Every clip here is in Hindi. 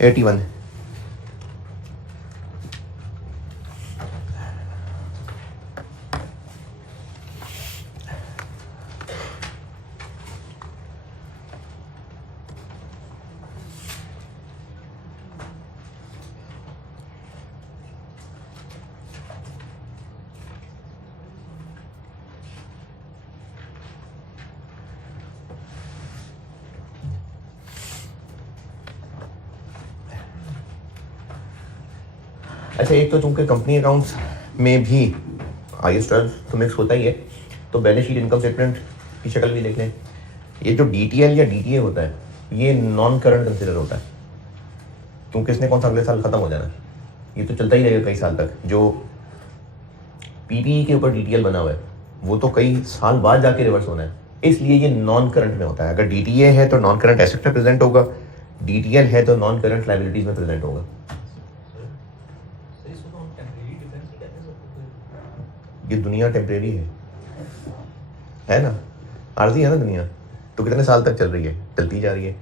81। अच्छा, एक तो चूंकि कंपनी अकाउंट्स में भी IAS 12 तो मिक्स होता ही है, तो बैलेंस शीट इनकम स्टेटमेंट की शक्ल भी देख लें। ये जो DTL या DTA होता है ये नॉन करंट कंसिडर होता है, क्योंकि इसने कौन सा अगले साल ख़त्म हो जाना है, ये तो चलता ही रहेगा कई साल तक। जो PPE के ऊपर DTL बना हुआ है वो तो कई साल बाद जाके रिवर्स होना है, इसलिए ये नॉन करंट में होता है। अगर DTA है तो नॉन करंट एसेट में प्रेजेंट होगा, DTL है तो नॉन करंट लाइबिलिटीज में प्रेजेंट होगा। ये दुनिया टेम्परेरी है ना, आर्जी है ना दुनिया, तो कितने साल तक चल रही है, चलती जा रही है,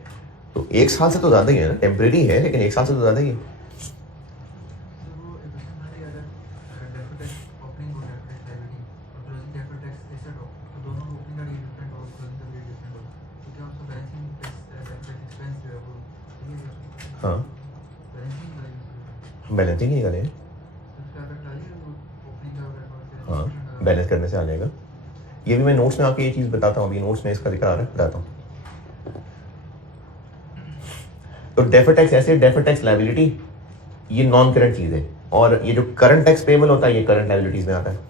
तो एक साल से तो ज़्यादा ही है ना, टेम्परेरी है लेकिन एक साल से तो ज़्यादा ही है। हाँ, बैलेंसिंग ही निकाले हैं। हाँ, बैलेंस करने से आ जाएगा। ये भी मैं नोट्स में आपको ये चीज़ बताता हूँ, अभी नोट्स में इसका जिक्र आ रहा है, बताता हूँ। तो deferred tax asset, deferred tax liability ये नॉन करंट चीज़ है, और ये जो करंट टैक्स पेबल होता है ये करंट लायबिलिटीज में आता है।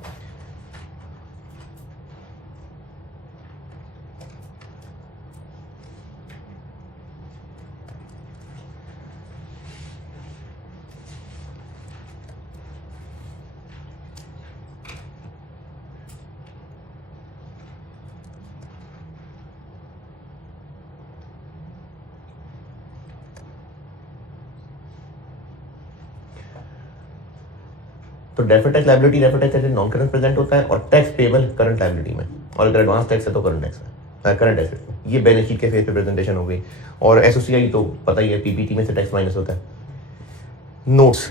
तो deferred tax liability, deferred tax asset non current present होता है, और टैक्स पेबल करंट लायबिलिटी में, और अगर एडवांस टैक्स है तो करंट टैक्स में, करंट एसेट में। ये बैलेंस शीट के फेस पे प्रेजेंटेशन हो गई, और एसओसीआई तो पता ही है, PPT में से टैक्स माइनस होता है। नोट्स,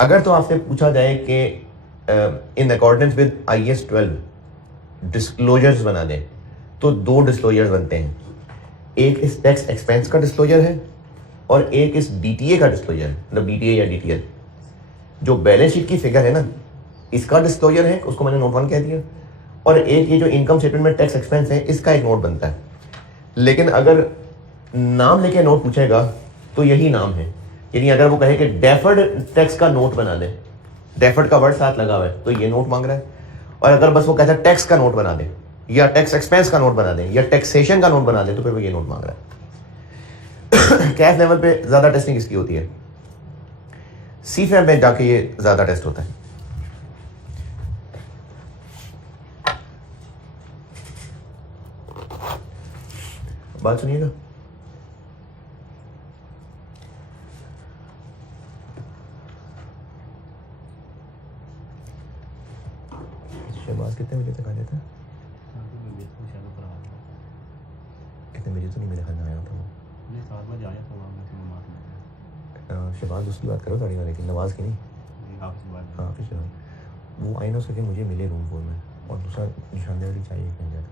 अगर तो आपसे पूछा जाए कि in accordance with IAS 12 disclosures बना दें, तो 2 डिस्क्लोजर्स बनते हैं, एक इस टैक्स एक्सपेंस का डिस्क्लोजर है और एक इस DTA का डिस्क्लोजर है, मतलब DTA या DTL। जो बैलेंस शीट की फिगर है ना, इसका डिस्क्लोजर है, उसको मैंने नोट 1 कह दिया, और एक ये जो इनकम स्टेटमेंट में टैक्स एक्सपेंस है इसका एक नोट बनता है। लेकिन अगर नाम लेके नोट पूछेगा तो यही नाम है, यानी अगर वो कहे कि डेफर्ड टैक्स का नोट बना दे, डेफर्ड का वर्ड साथ लगा हुआ है तो ये नोट मांग रहा है, और अगर बस वो कहता है टैक्स का नोट बना दे, या टैक्स एक्सपेंस का नोट बना दे, या टैक्सेशन का नोट बना दे, तो फिर वो ये नोट मांग रहा है। कैश लेवल पे ज्यादा टेस्टिंग इसकी होती है, CFAM में जाके ये ज्यादा टेस्ट होता है। बात सुनिएगा, शहबाज कितने बजे तक आ जाता है? कितने बजे तो नहीं मेरे ख्याल में आया था वो, 7 बजे आया था। शहबाज उसकी बात करो, दाढ़ी वाले की, नवाज की नहीं। हाँ, वो आई ना सके मुझे मिले रूम 4 में, और दूसरा निशानदेही चाहिए कहीं जाता।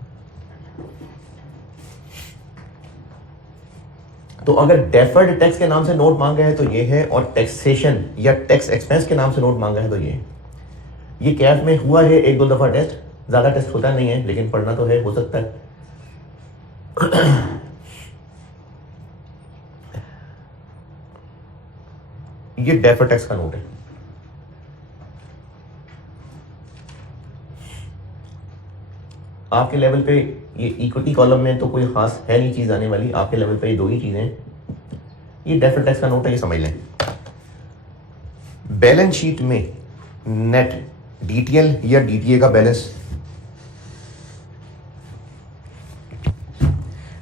तो अगर डेफर्ड टैक्स के नाम से नोट मांगा है तो ये है, और टैक्सेशन या टैक्स एक्सपेंस के नाम से नोट मांगा है तो ये है। ये कैफ में हुआ है 1-2 दफा टेस्ट, ज्यादा टेस्ट होता नहीं है लेकिन पढ़ना तो है, हो सकता है। ये डेफर्ड टैक्स का नोट है। आपके लेवल पे ये इक्विटी कॉलम में तो कोई खास है नहीं चीज आने वाली, आपके लेवल पे ये 2 ही चीजें हैं। ये डेफर्ड टैक्स का नोट है, ये समझ लें। बैलेंस शीट में नेट DTL या DTA का बैलेंस,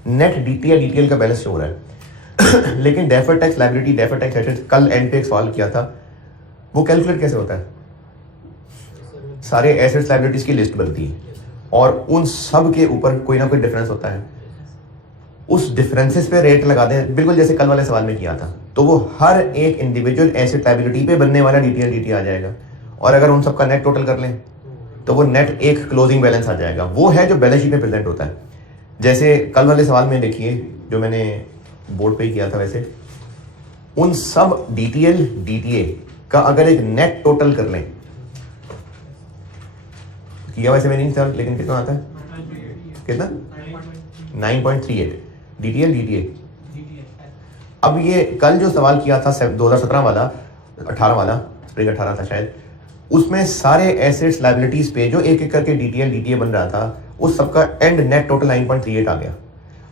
नेट DTA या DTL का बैलेंस शो हो रहा है। लेकिन deferred tax liability, deferred tax asset, कल एंड पे एक सवाल किया था, वो कैलकुलेट कैसे होता है? सारे एसेट्स लायबिलिटीज की लिस्ट बनती है और उन सब के ऊपर कोई ना कोई डिफरेंस होता है, उस डिफरेंसेस पे रेट लगा दें, बिल्कुल जैसे कल वाले सवाल में किया था। तो वो हर एक इंडिविजुअल एसेट लायबिलिटी पे बनने वाला डीटीएल डीटी आ जाएगा, और अगर उन सबका नेट टोटल कर लें तो वो नेट एक क्लोजिंग बैलेंस आ जाएगा। वो है जो बैलेंस शीट में प्रेजेंट होता है। जैसे कल वाले सवाल में देखिए जो मैंने बोर्ड पे ही किया था, वैसे उन सब डीटीएल डीटीए का अगर एक नेट टोटल कर लें, किया वैसे मैंने नहीं था, लेकिन कितना आता है, कितना 9.38 डीटीएल डीटीए। अब ये कल जो सवाल किया था 2017 वाला 18 वाला स्प्रिंग 18 था शायद, उसमें सारे एसेट्स लायबिलिटीज पे जो एक एक करके डीटीएल डीटीए बन रहा था, उस सबका एंड नेट टोटल 9.38 आ गया।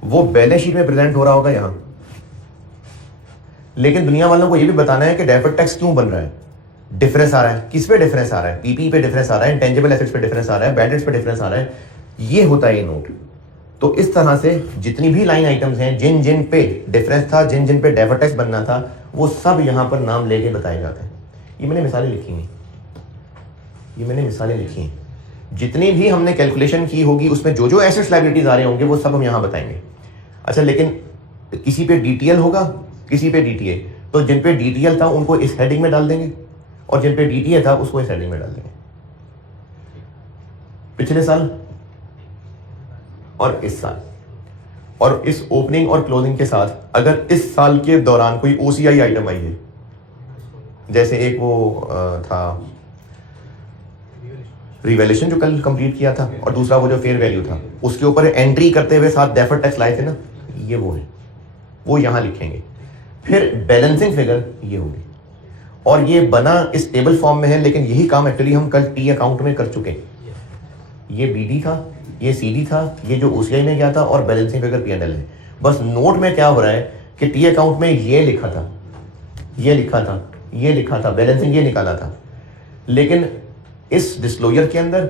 वो बैलेंस शीट में प्रेजेंट हो रहा होगा यहां, लेकिन दुनिया वालों को ये भी बताना है कि डेफर्ड टैक्स क्यों बन रहा है, डिफरेंस आ रहा है, किस पे डिफरेंस आ रहा है, पीपी पे डिफरेंस आ रहा है, इंटेंजिबल एसेट्स पे डिफरेंस आ रहा है, बैड डेट्स पे डिफरेंस आ रहा है, ये होता है ये नोट। तो इस तरह से जितनी भी लाइन आइटम्स हैं, जिन जिन पे डिफरेंस था, जिन जिन पे डेफर्ड टैक्स बनना था, वो सब यहां पर नाम लेके बताए जाते हैं। ये मैंने मिसालें लिखी हैं, ये मैंने मिसालें लिखी हैं। जितनी भी हमने कैलकुलेशन की होगी उसमें जो जो एसेट्स लायबिलिटीज आ रहे होंगे वो सब हम यहां बताएंगे। अच्छा, लेकिन किसी पे डीटीएल होगा, किसी पे डीटीए, तो जिन पे डीटीएल था उनको इस हेडिंग में डाल देंगे, और जिन पे डीटीए था उसको इस हेडिंग में डाल देंगे। पिछले साल और इस साल, और इस ओपनिंग और क्लोजिंग के साथ अगर इस साल के दौरान कोई ओसीआई आइटम आई है, जैसे एक वो था रिवैल्यूएशन जो कल कंप्लीट किया था, और दूसरा वो जो फेयर वैल्यू था, उसके ऊपर एंट्री करते हुए साथ डेफर्ड टैक्स लाए थे ना, ये वो है, वो यहां लिखेंगे। फिर बैलेंसिंग फिगर ये होगी, और ये बना इस टेबल फॉर्म में है, लेकिन यही काम एक्चुअली हम कल टी अकाउंट में कर चुके हैं। ये बीडी था, ये सीडी था, ये जो ओसीआई में गया था, और बैलेंसिंग फिगर पीएनएल है। बस नोट में क्या हो रहा है कि टी अकाउंट में ये लिखा था, ये लिखा था, ये लिखा था, बैलेंसिंग ये निकाला था, लेकिन इस डिस्क्लोजर के अंदर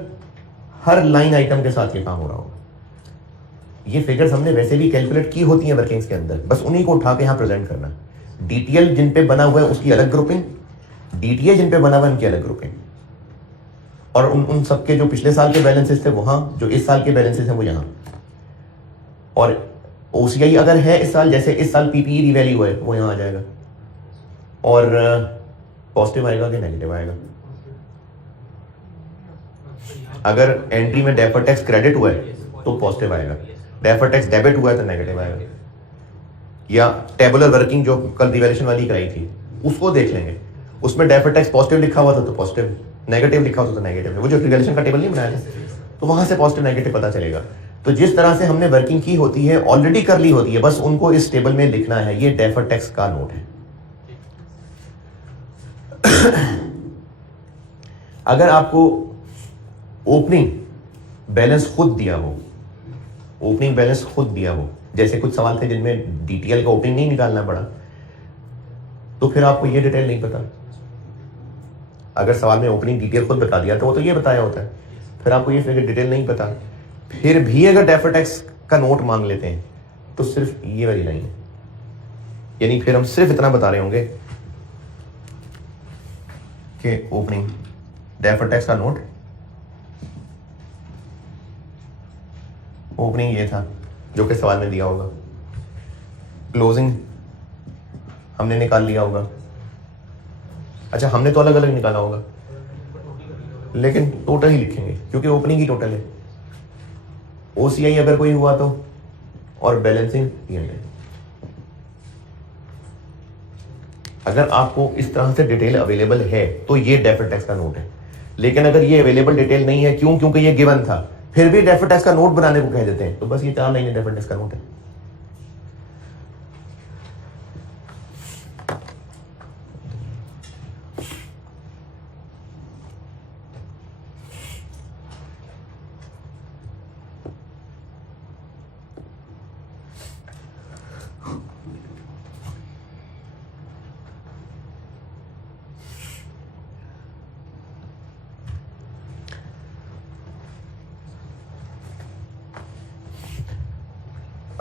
हर लाइन आइटम के साथ ये काम हो रहा होगा। ये फिगर्स हमने वैसे भी कैलकुलेट की होती हैं वर्किंग्स के अंदर, बस उन्हीं को उठा के यहाँ प्रेजेंट करना। डीटीएल जिन पे बना हुआ है उसकी अलग ग्रुपिंग, डीटीए जिन पे बना हुआ है उनकी अलग ग्रुपिंग, और उन सबके जो पिछले साल के बैलेंसेस थे वहां, जो इस साल के बैलेंसेस हैं वो यहाँ। और ओसीआई अगर है इस साल, जैसे इस साल पीपीई रिवैल्यू है, वो यहाँ आ जाएगा, और पॉजिटिव आएगा कि नेगेटिव आएगा। अगर एंट्री में डेफर्ड टैक्स क्रेडिट हुआ है तो पॉजिटिव आएगा, डेफर्ड टैक्स डेबिट हुआ है तो नेगेटिव आएगा। या टेबुलर वर्किंग जो कल रिवैल्यूएशन वाली कराई थी उसको देख लेंगे, उसमें डेफर्ड टैक्स पॉजिटिव लिखा हुआ था तो पॉजिटिव, नेगेटिव लिखा हुआ था तो नेगेटिव। वो जो रिवैल्यूएशन का टेबल नहीं बनाया था, तो वहां से पॉजिटिव नेगेटिव पता चलेगा। तो जिस तरह से हमने वर्किंग की होती है, ऑलरेडी कर ली होती है, बस उनको इस टेबल में लिखना है। ये डेफर्ड टैक्स का नोट है। अगर आपको ओपनिंग बैलेंस खुद दिया हो, ओपनिंग बैलेंस खुद दिया हो, जैसे कुछ सवाल थे जिनमें डीटीएल का ओपनिंग नहीं निकालना पड़ा, तो फिर आपको ये डिटेल नहीं पता। अगर सवाल में ओपनिंग डीटीएल खुद बता दिया तो वो तो ये बताया होता है, फिर आपको ये फिगर डिटेल नहीं पता, फिर भी अगर डेफर्ड टैक्स का नोट मांग लेते हैं तो सिर्फ ये वाली लाइन है, यानी फिर हम सिर्फ इतना बता रहे होंगे कि ओपनिंग डेफर्ड टैक्स का नोट, ओपनिंग ये था जो कि सवाल में दिया होगा, क्लोजिंग हमने निकाल लिया होगा। अच्छा, हमने तो अलग अलग निकाला होगा, लेकिन टोटल ही लिखेंगे क्योंकि ओपनिंग ही टोटल है। ओसीआई अगर कोई हुआ तो, और बैलेंसिंग पीएनएल। अगर आपको इस तरह से डिटेल अवेलेबल है तो ये डेफर्ड टैक्स का नोट है, लेकिन अगर ये अवेलेबल डिटेल नहीं है, क्यों? क्योंकि ये गिवन था, फिर भी डेफर्ड टैक्स का नोट बनाने को कह देते हैं, तो बस ये 4 लाइनें डेफर्ड टैक्स का नोट है।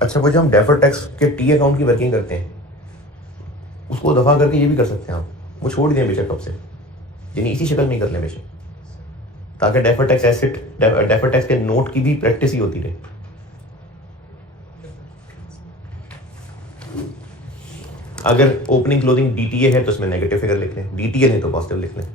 अच्छा, वो जो हम डेफर्ड टैक्स के टी अकाउंट की वर्किंग करते हैं उसको दफा करके ये भी कर सकते हैं आप, वो छोड़ दें बेशक कब से, यानी इसी शक्ल में ही कर लें बेशक, ताकि deferred tax asset, deferred tax के नोट की भी प्रैक्टिस ही होती रहे। अगर ओपनिंग क्लोजिंग डीटीए है तो इसमें नेगेटिव फिगर लिख लें, डीटीए नहीं तो पॉजिटिव लिख लें।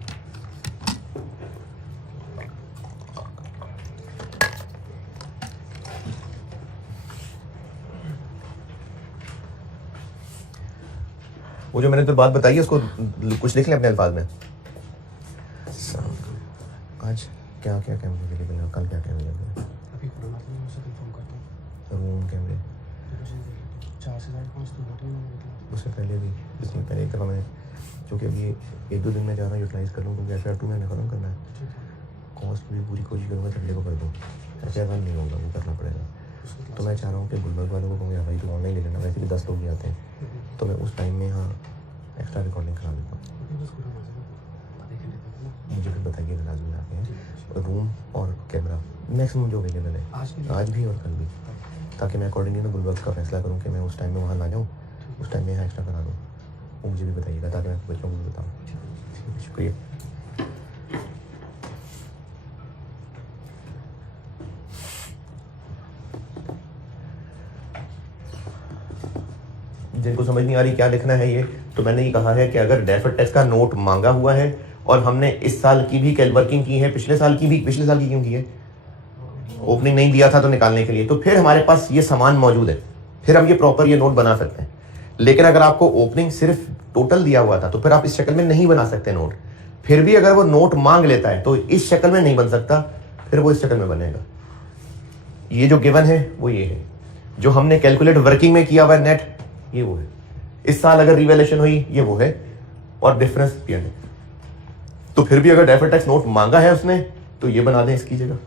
वो जो मैंने तो बात बताई है उसको कुछ लिख लें अपने अल्फाज में। आज क्या क्या कैमरे अवेलेबल है, कल क्या क्या अवेलेबल है? अभी कोरोना तो मैं उसे कंफर्म करता हूँ। रूम कैमरे 4 से 5 तो होते हैं। उससे पहले भी इसलिए पहले एक दफ़ा मैं जो कि अभी 1-2 दिन में जा रहा हूँ यूटिलाइज़ कर लूँ, क्योंकि FR 2 मैंने ख़त्म करना है। कॉस्ट भी पूरी कोशिश करूँगा संडे को कर दूँ, FR 1 नहीं होगा, वो करना पड़ेगा। तो मैं चाह रहा हूँ कि गुलबर्ग वालों को कहूँगा भाई तो ऑनलाइन ले लेना, वैसे भी 10 लोग ही आते हैं, तो मैं उस टाइम में यहाँ एक्स्ट्रा रिकॉर्डिंग करा देता हूँ। मुझे फिर बताइए राजू में आके हैं रूम और कैमरा मैक्सिमम जो अवेलेबल है आज भी और कल भी, ताकि मैं अकॉर्डिंगली ना गुलबर्ग का फैसला करूँ कि मैं उस टाइम में वहाँ ना जाऊँ, उस टाइम में यहाँ एक्स्ट्रा करा दूँ। वो मुझे भी बताइएगा ताकि मैं बच्चों को भी बताऊँ। शुक्रिया। जिनको समझ नहीं आ रही क्या लिखना है ये, तो मैंने ये कहा है कि अगर डेफर्ड टैक्स का नोट मांगा हुआ है और हमने इस साल की भी कैल वर्किंग की है, पिछले साल की क्यों की है, ओपनिंग नहीं दिया था तो निकालने के लिए, तो फिर हमारे पास ये सामान मौजूद है, फिर हम ये प्रॉपर ये नोट बना सकते हैं। लेकिन अगर आपको ओपनिंग सिर्फ टोटल दिया हुआ था तो फिर आप इस शक्ल में नहीं बना सकते नोट। फिर भी अगर वो नोट मांग लेता है तो इस शक्ल में नहीं बन सकता, फिर वो इस शक्ल में बनेगा। ये जो गिवन है वो ये है, जो हमने कैलकुलेट वर्किंग में किया हुआ है नेट, ये वो है। इस साल अगर रिवैल्यूएशन हुई ये वो है, और डिफरेंस पीएनएल। तो फिर भी अगर डेफर्ड टैक्स नोट मांगा है उसने तो ये बना दें इसकी जगह।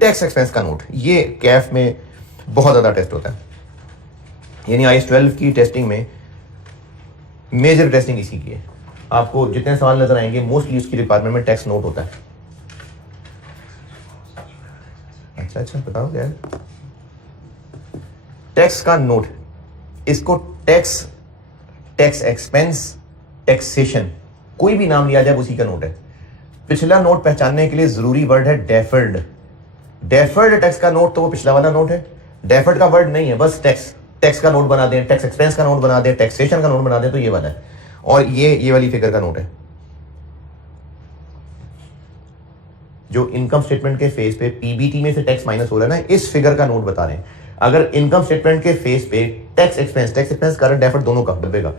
टैक्स एक्सपेंस का नोट, ये कैफ में बहुत ज्यादा टेस्ट होता है, यानी IAS 12 की टेस्टिंग में मेजर टेस्टिंग इसी की है। आपको जितने सवाल नजर आएंगे मोस्टली उसकी रिक्वायरमेंट में टैक्स नोट होता है। अच्छा बताओ क्या है टैक्स का नोट? इसको टैक्स एक्सपेंस, टैक्सेशन, कोई भी नाम लिया जाए उसी का नोट है। पिछला नोट पहचानने के लिए जरूरी वर्ड है डेफर्ड। डेफर्ड टैक्स का नोट तो वो पिछला वाला नोट है, डेफर्ड का वर्ड नहीं है, बस टैक्स का नोट बना दें, टैक्स एक्सपेंस का नोट बना दें, टैक्सेशन का नोट बना दें, तो ये वाला है। और ये वाली फिगर का नोट है जो इनकम स्टेटमेंट के फेस पे पीबीटी में से टैक्स माइनस हो रहा है ना, इस फिगर का नोट बता रहे हैं। अगर इनकम स्टेटमेंट के फेस पे टैक्स एक्सपेंस करंट डेफर्ड दोनों का डब्बे का,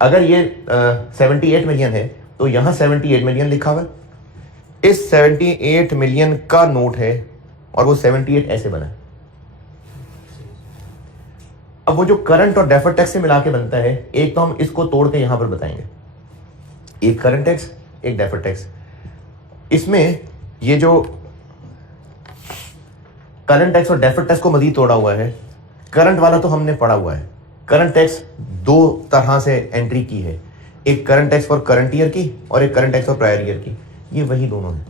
अगर ये 78 मिलियन है तो यहां 78 मिलियन लिखा हुआ है, इस 78 मिलियन का नोट है और वो 78 ऐसे बना है। अब वो जो करंट और डेफर्ड टैक्स से मिला के बनता है, एक तो हम इसको तोड़ के यहां पर बताएंगे, एक करंट टैक्स एक डेफर्ड टैक्स। इसमें ये जो करंट टैक्स और डेफर्ड टैक्स को मजीद तोड़ा हुआ है। करंट वाला तो हमने पढ़ा हुआ है। करंट टैक्स दो तरह से एंट्री की है, एक current tax for current year की और एक current tax for prior year की। ये वही दोनों है,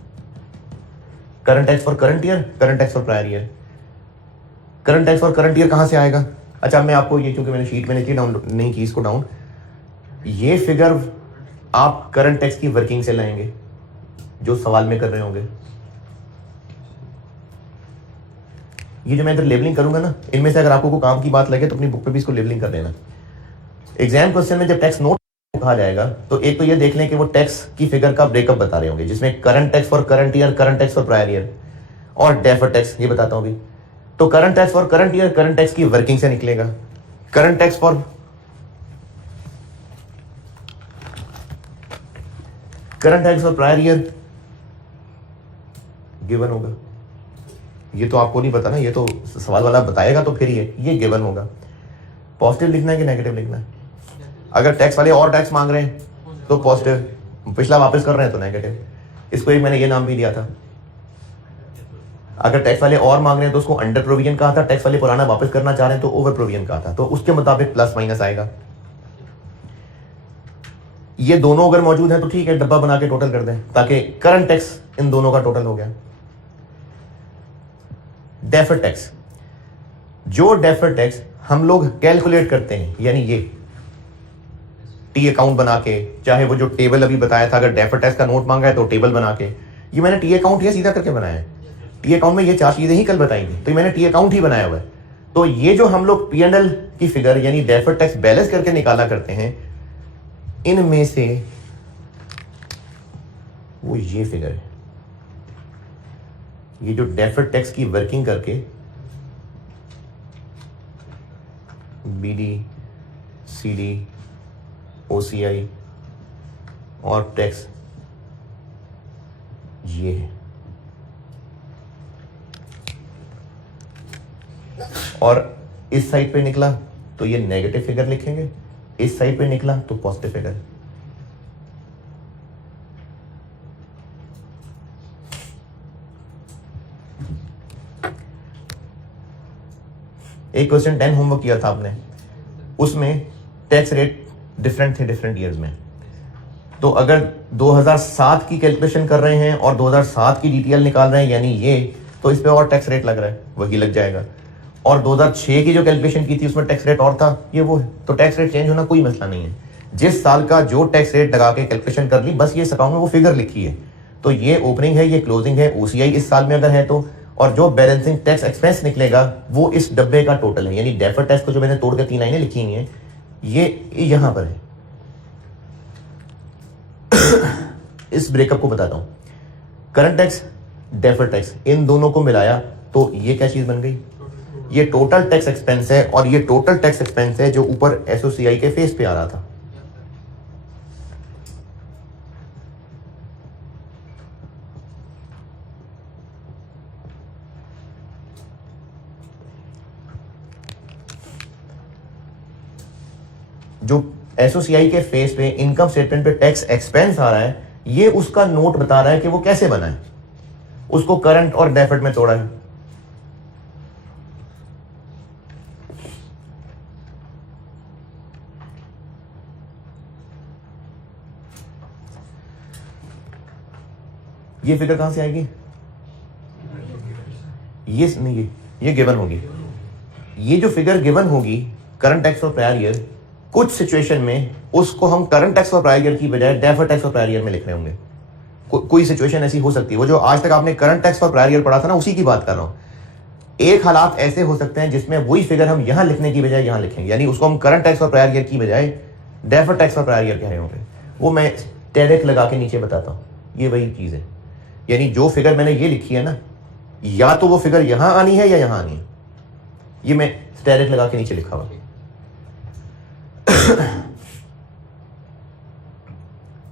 current tax for current year, current tax for prior year. Current tax for current year कहां से आएगा? अच्छा, मैं आपको ये, क्योंकि मैंने शीट में नहीं की, डाउन नहीं की इसको डाउन, ये फिगर आप करंट टैक्स की वर्किंग से लाएंगे जो सवाल में कर रहे होंगे। ये जो मैं इधर लेबलिंग करूंगा ना, इनमें से अगर आपको कोई काम की बात लगे तो अपनी बुक पे भी इसको लेबलिंग कर देना। एग्जाम क्वेश्चन में जब टैक्स नोट कहा जाएगा तो एक तो ये देख लें कि वो टैक्स की फिगर का ब्रेकअप बता रहे होंगे, जिसमें current tax for current year, current tax for prior year और डेफर्ड टैक्स। ये बताता हूं अभी। तो current tax for current year current tax की वर्किंग से निकलेगा, current tax for prior year given होगा। ये तो आपको नहीं पता ना, ये तो सवाल वाला बताएगा तो फिर ये गिवन होगा। पॉजिटिव लिखना है कि नेगेटिव लिखना है? अगर टैक्स वाले और टैक्स मांग रहे हैं तो पॉजिटिव, पिछला वापस कर रहे हैं तो नेगेटिव। इसको एक मैंने ये नाम भी दिया था। अगर टैक्स वाले और मांग रहे हैं तो उसको अंडर प्रोविजन कहा था, टैक्स वाले पुराना वापस करना चाह रहे हैं तो ओवर प्रोविजन कहा था। तो उसके मुताबिक प्लस माइनस आएगा। ये दोनों अगर मौजूद है तो ठीक है, डब्बा बना के टोटल कर दें ताकि करंट टैक्स इन दोनों का टोटल हो गया। डेफर्ड टैक्स, जो डेफर्ड टैक्स हम लोग कैलकुलेट करते हैं, यानी ये टी अकाउंट बना के, चाहे वो जो टेबल अभी बताया था, अगर डेफर्ड टैक्स का नोट मांगा है तो टेबल बना के, ये मैंने टी अकाउंट ये सीधा करके बनाया है। टी अकाउंट में ये चार चीजें ही कल बताएंगी, तो मैंने टी अकाउंट ही बनाया हुआ है। तो ये जो हम लोग P&L की फिगर यानी डेफर्ड टैक्स बैलेंस करके निकाला करते हैं, इनमें से वो ये फिगर है, ये जो डेफर्ड टैक्स की वर्किंग करके BD, CD, OCI और टैक्स ये है। और इस साइड पे निकला तो ये नेगेटिव फिगर लिखेंगे, इस साइड पे निकला तो पॉजिटिव फिगर। एक क्वेश्चन 10 होमवर्क किया था आपने, उसमें टैक्स रेट डिफरेंट थे डिफरेंट ईयर्स में। तो अगर 2007 की कैलकुलेशन कर रहे हैं और 2007 की डिटेल निकाल रहे हैं यानी ये, तो इस पे और टैक्स रेट लग रहा है, वही लग जाएगा। और 2006 की जो कैलकुलेशन की थी उसमें टैक्स रेट और था, ये वो है। तो टैक्स रेट चेंज होना कोई मसला नहीं है, जिस साल का जो टैक्स रेट लगा के कैलकुलेशन कर ली, बस ये अकाउंट में वो फिगर लिखी है। तो ये ओपनिंग है, ये क्लोजिंग है, OCI इस साल में अगर है तो, और जो बैलेंसिंग टैक्स एक्सपेंस निकलेगा वो इस डब्बे का टोटल है। यानी डेफर्ड टैक्स को जो मैंने तोड़ के 3 लाइनें लिखी हुई हैं, ये यहां पर है। इस ब्रेकअप को बताता हूं, करंट टैक्स, डेफर्ड टैक्स, इन दोनों को मिलाया तो ये क्या चीज बन गई, ये टोटल टैक्स एक्सपेंस है। और ये टोटल टैक्स एक्सपेंस है जो ऊपर SOCI के फेस पे आ रहा था। जो SOCI के फेस पे इनकम स्टेटमेंट पे टैक्स एक्सपेंस आ रहा है, ये उसका नोट बता रहा है कि वो कैसे बना है, उसको करंट और डेफर्ड में तोड़ा है। ये फिगर कहां से आएगी, ये नहीं, ये गिवन होगी। ये जो फिगर गिवन होगी current tax for prior year, कुछ सिचुएशन में उसको हम current tax for prior year की बजाय deferred tax for prior year में लिख रहे होंगे। कोई सिचुएशन ऐसी हो सकती है। वो जो आज तक आपने current tax for prior year पढ़ा था ना, उसी की बात कर रहा हूं। एक हालात ऐसे हो सकते हैं जिसमें वही फिगर हम यहां लिखने की बजाय यहां लिखेंगे, यानी उसको हम current tax for prior year की बजाय deferred tax for prior year कह रहे होंगे। वो मैं डायरेक्ट लगा के नीचे बताता हूं, ये वही चीज है। यानी जो फिगर मैंने ये लिखी है ना, या तो वो फिगर यहां आनी है या यहां आनी है, ये मैं डायरेक्ट लगा के नीचे लिखा हुआ।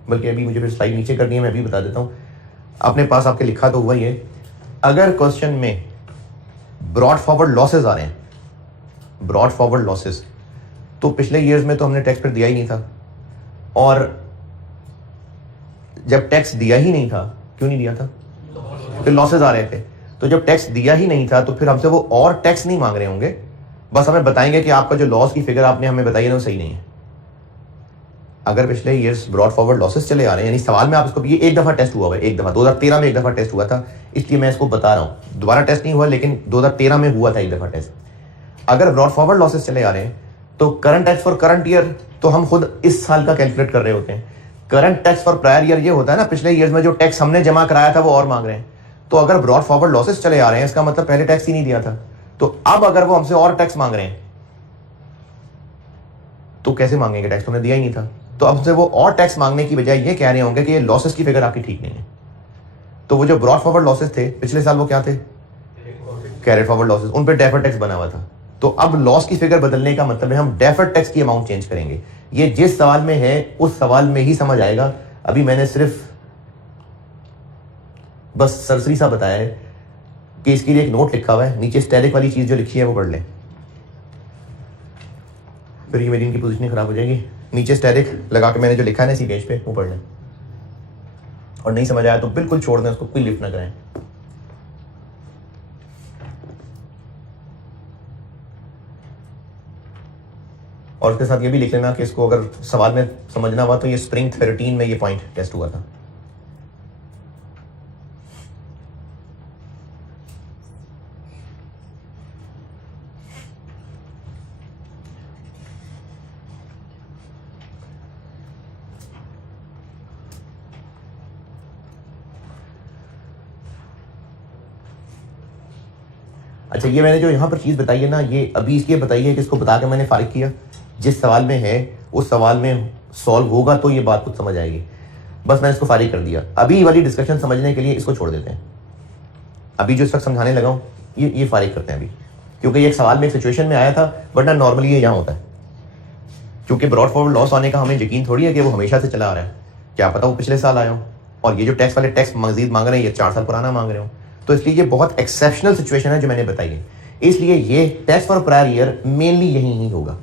बल्कि अभी मुझे फिर स्लाइड नीचे करनी है, मैं अभी बता देता हूं। अपने पास आपके लिखा तो हुआ ही है। अगर क्वेश्चन में ब्रॉड फॉरवर्ड लॉसेस आ रहे हैं, ब्रॉड फॉरवर्ड लॉसेस, तो पिछले ईयर्स में तो हमने टैक्स पर दिया ही नहीं था। और जब टैक्स दिया ही नहीं था, क्यों नहीं दिया था, फिर लॉसेस आ रहे थे। तो जब टैक्स दिया ही नहीं था तो फिर हमसे वो और टैक्स नहीं मांग रहे होंगे, बस हमें बताएंगे कि आपका जो लॉस की फिगर आपने हमें बताई है वो सही नहीं है। अगर पिछले ईयर्स ब्रॉड फॉरवर्ड लॉसेस चले आ रहे हैं, यानी सवाल में आप इसको, ये एक दफा टेस्ट हुआ है, एक दफा 2013 में एक दफा टेस्ट हुआ था, इसलिए मैं इसको बता रहा हूं। दोबारा टेस्ट नहीं हुआ, लेकिन 2013 में हुआ था एक दफा टेस्ट। अगर ब्रॉड फॉरवर्ड लॉसेस चले आ रहे हैं तो current tax for current year तो हम खुद इस साल का कैलकुलेट कर रहे होते हैं। Current tax for prior year ये होता है ना, पिछले ईयर्स में जो टैक्स हमने जमा कराया था वो और मांग रहे हैं। तो अगर ब्रॉड फॉरवर्ड लॉसेस चले आ रहे हैं, इसका मतलब पहले टैक्स ही नहीं दिया था। तो अब अगर वो हमसे और टैक्स मांग रहे हैं तो कैसे मांगेंगे, टैक्स तुमने दिया ही नहीं था। तो अब से वो और टैक्स मांगने की बजाय ये कह रहे होंगे कि ये लॉसेस की फिगर आपकी ठीक नहीं है। तो वो जो ब्रॉड फॉरवर्ड लॉसेस थे पिछले साल, वो क्या थे, कैरेट फॉरवर्ड लॉसेस, उन पे डेफर्ड टैक्स बना हुआ था। तो अब लॉस की फिगर बदलने का मतलब है हम डेफर्ड टैक्स की अमाउंट चेंज करेंगे। ये जिस सवाल में है उस सवाल में ही समझ आएगा। अभी मैंने सिर्फ बस सरसरी सा बताया है कि इसके लिए एक नोट लिखा हुआ है, नीचे स्टैटिक वाली चीज जो लिखी है वो पढ़ लें, फिर ये मेरी इनकी पोजीशन खराब हो जाएगी। नीचे स्टैटिक लगा के मैंने जो लिखा है ना इसी पेज पे, वो पढ़ लें। और नहीं समझ आया तो बिल्कुल छोड़ दें, उसको कोई लिफ्ट ना करें। और उसके साथ ये भी लिख लेना कि इसको अगर सवाल में समझना हुआ तो ये स्प्रिंग 13 में ये पॉइंट टेस्ट हुआ था। अच्छा, ये मैंने जो यहाँ पर चीज़ बताई है ना, ये अभी इसलिए बताई है कि इसको बता के मैंने फारिग किया, जिस सवाल में है उस सवाल में सॉल्व होगा तो ये बात कुछ समझ आएगी, बस मैंने इसको फारिग कर दिया। अभी वाली डिस्कशन समझने के लिए इसको छोड़ देते हैं, अभी जो इस वक्त समझाने लगा हूँ ये फारिग करते हैं अभी, क्योंकि ये एक सवाल में एक सिचुएशन में आया था, वरना नॉर्मली ये यहाँ होता है। क्योंकि ब्रॉड फॉरवर्ड लॉस आने का हमें यकीन थोड़ी है कि वो हमेशा से चला आ रहा है, क्या पता वो पिछले साल आया हो, और ये जो टैक्स वाले टैक्स मजीद मांग रहे हैं ये 4 साल पुराना मांग रहे हो, तो इसलिए ये बहुत एक्सेप्शनल सिचुएशन है जो मैंने बताई है। इसलिए ये tax for prior year mainly यही ही होगा,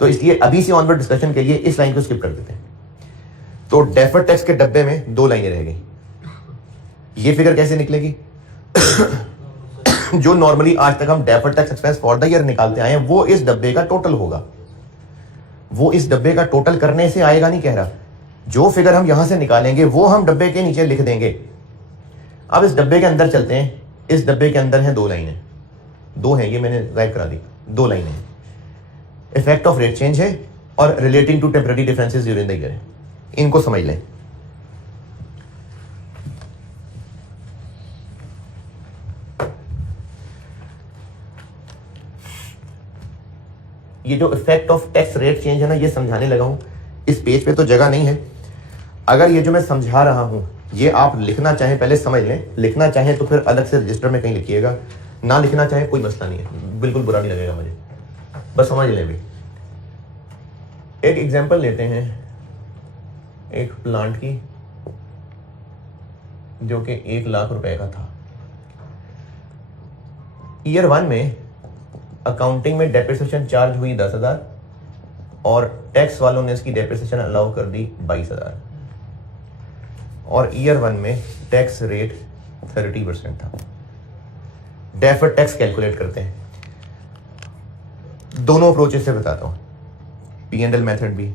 तो इसलिए अभी से ऑनवर्ड डिस्कशन के लिए इस लाइन को स्किप कर देते हैं। तो डेफर्ड टैक्स के डब्बे में 2 लाइनें रह गई, ये फिगर कैसे निकलेगी? जो नॉर्मली आज तक हम deferred tax expense for the year निकालते आए हैं वो इस डब्बे का टोटल होगा, वो इस डब्बे का टोटल करने से आएगा नहीं कह रहा, जो फिगर हम यहां से निकालेंगे वो हम डब्बे के नीचे लिख देंगे। अब इस डब्बे के अंदर चलते हैं, इस डब्बे के अंदर हैं 2 लाइनें, 2 हैं, ये मैंने गायब करा दी, 2 लाइनें हैं, इफेक्ट ऑफ रेट चेंज है और relating to temporary differences during the year है, इनको समझ लें। ये जो effect of tax rate change है ना, ये समझाने लगा हूं, इस पेज पे तो जगह नहीं है, अगर ये जो मैं समझा रहा हूं ये आप लिखना चाहें पहले समझ लें, लिखना चाहें तो फिर अलग से रजिस्टर में कहीं लिखिएगा, ना लिखना चाहें कोई मसला नहीं है, बिल्कुल बुरा नहीं लगेगा मुझे, बस समझ लें भी। एक एग्जांपल लेते हैं एक प्लांट की जो कि 1 लाख रुपए का था। ईयर 1 में अकाउंटिंग में डेप्रिसिएशन चार्ज हुई 10,000 और टैक्स वालों ने इसकी डेप्रिसिएशन अलाउ कर दी 22,000 और ईयर 1 में टैक्स रेट 30% था। डेफर्ड टैक्स कैलकुलेट करते हैं, दोनों अप्रोचेस से बताता हूं, P&L मेथड भी।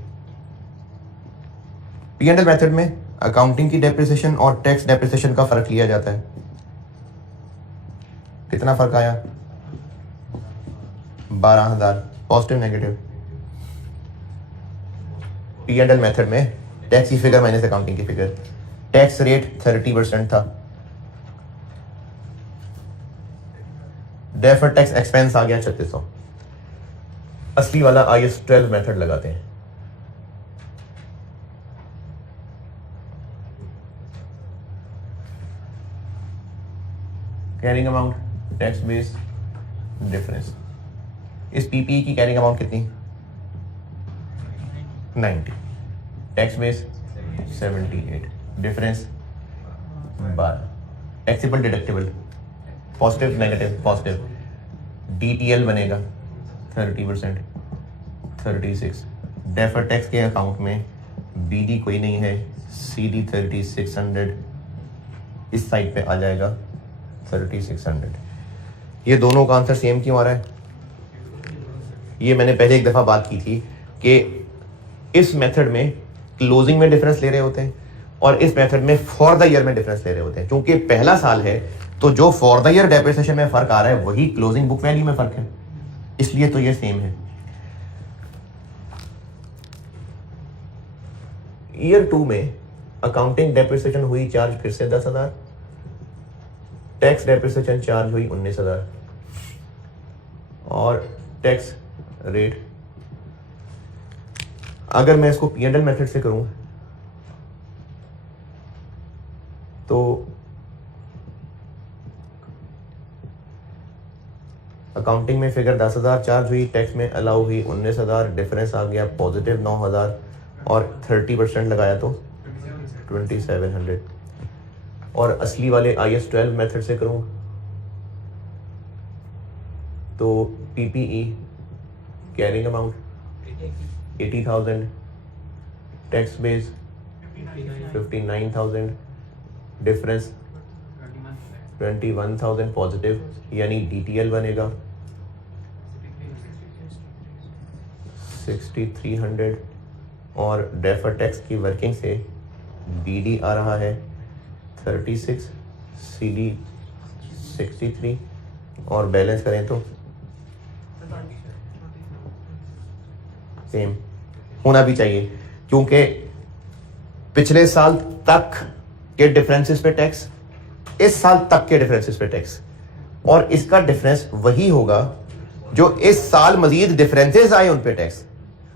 P&L मेथड में अकाउंटिंग की डेप्रिसिएशन और टैक्स डेप्रिसिएशन का फर्क लिया जाता है। कितना फर्क आया? 12,000, पॉजिटिव नेगेटिव। P&L मेथड में टैक्स की फिगर माइनस अकाउंटिंग की फिगर, टैक्स रेट 30% था, डेफर्ड टैक्स एक्सपेंस आ गया 3600। असली वाला IAS 12 मेथड लगाते हैं, carrying amount, tax base, difference. इस PPE की कैरिंग अमाउंट कितनी? 90, tax base 78, difference 12, taxable deductible, positive negative positive, DTL बनेगा 30%, 36। डेफर्ड टैक्स के अकाउंट में BD कोई नहीं है, CD 3600 इस साइड पे आ जाएगा 3600। ये दोनों का आंसर सेम क्यों आ रहा है? ये मैंने पहले एक दफ़ा बात की थी कि इस मेथड में क्लोजिंग में डिफरेंस ले रहे होते हैं और इस मेथड में फॉर द ईयर में डिफरेंस ले रहे होते हैं। क्योंकि पहला साल है तो जो फॉर द ईयर डेप्रिसिएशन में फर्क आ रहा है वही क्लोजिंग बुक वैल्यू में फर्क है, इसलिए तो ये सेम है। ईयर 2 में अकाउंटिंग डेप्रिसिएशन हुई चार्ज फिर से 10,000, टैक्स डेप्रिसिएशन चार्ज हुई 19,000 और टैक्स रेट, अगर मैं इसको P&L मेथड से करूं तो अकाउंटिंग में फिगर 10,000 चार्ज हुई, टैक्स में अलाउ हुई 19,000, डिफरेंस आ गया पॉजिटिव 9,000 और 30% लगाया तो 2,700। और असली वाले IAS 12 मेथड से करूं तो PPE carrying amount 80,000, tax base 59,000, difference 21,000 positive, यानी DTL बनेगा 6,300 और डेफर्ड टैक्स की वर्किंग से BD आ रहा है 36, CD 63 और बैलेंस करें तो सेम होना भी चाहिए, क्योंकि पिछले साल तक के डिफरेंसेस पे टैक्स, इस साल तक के डिफरेंसेस पे टैक्स, और इसका डिफरेंस वही होगा जो इस साल मजीद डिफरेंसेस आए उन पे टैक्स,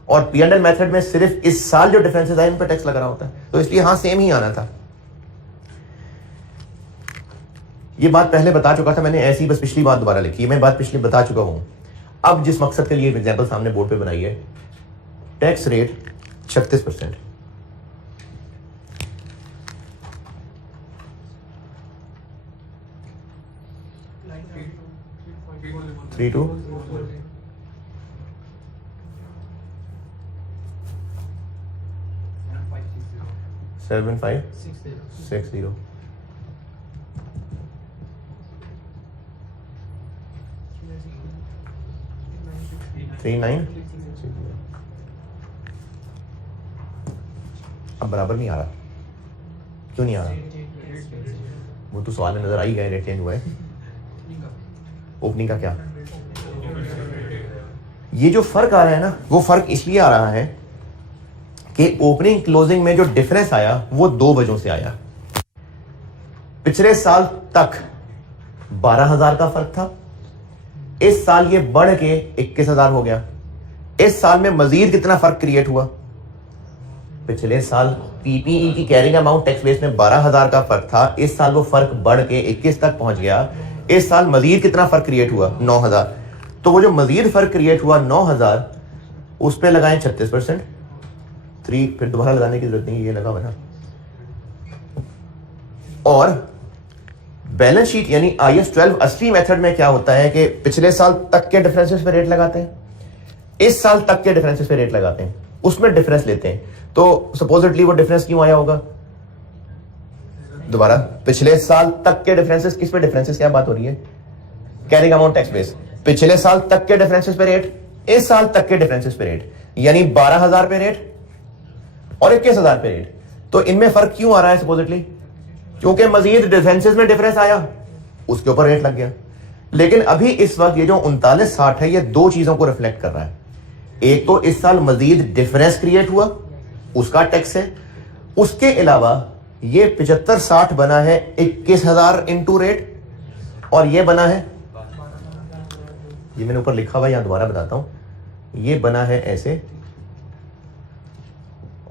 और P&L मेथड में सिर्फ इस साल जो डिफरेंसेस आए उन पे टैक्स लग रहा होता है, तो इसलिए हाँ सेम ही आना था। ये बात पहले बता चुका था मैंने, ऐसी बस पिछली बात दोबारा लिखी है, मैं बात पिछली बता चुका हूं। अब जिस मकसद के लिए एग्जांपल सामने बोर्ड पे बनाई है, टैक्स रेट 36%, थ्री टू 7560, 39, अब बराबर नहीं आ रहा, क्यों नहीं आ रहा? वो तो सवाल में नजर आई गया, रेट चेंज हुआ है। ओपनिंग का क्या? ये जो फर्क आ रहा है ना, वो फर्क इसलिए आ रहा है कि ओपनिंग क्लोजिंग में जो डिफरेंस आया वो दो वजहों से आया। पिछले साल तक 12,000 का फर्क था, इस साल ये बढ़ के 21,000 हो गया। इस साल में मजीद कितना फर्क क्रिएट हुआ? पिछले साल पीपीई की कैरिंग अमाउंट टैक्स बेस में 12,000 का फर्क था, इस साल वो फर्क बढ़ के 21 तक पहुंच गया। इस साल मजीद कितना फर्क क्रिएट हुआ? 9,000। तो वो जो मजीद फर्क क्रिएट हुआ 9,000, उस पर लगाएं 36%, 3 फिर दोबारा लगाने की जरूरत नहीं, ये लगा बना। और बैलेंस शीट यानी IAS 12 असली मेथड में क्या होता है कि पिछले साल तक के डिफरेंसेस पे रेट लगाते हैं, इस साल तक के डिफरेंसेस पे रेट लगाते हैं, उसमें डिफरेंस लेते हैं। तो सपोजिटली वो डिफरेंस क्यों आया होगा? दोबारा, पिछले साल तक के डिफरेंसेस, किस पे डिफरेंसेस, क्या बात हो रही है? कैरिंग अमाउंट टैक्स बेस, पिछले साल तक के डिफरेंसेस पे रेट, इस साल तक के डिफरेंसेस पे रेट, यानी 12,000 पे रेट और 21,000 पे रेट। तो इनमें फर्क क्यों आ रहा है? सपोजिटली क्योंकि मजीद डिफरेंसेस में डिफरेंस आया, उसके ऊपर रेट लग गया। लेकिन अभी इस वक्त ये जो 3960 है, ये दो चीजों को रिफ्लेक्ट कर रहा है। एक तो इस साल मजीद डिफरेंस क्रिएट हुआ, उसका टैक्स है। उसके अलावा ये 7560 बना है 21,000 इंटू रेट, और ये बना है, ये मैंने ऊपर लिखा हुआ, यहां दोबारा बताता हूं, ये बना है ऐसे,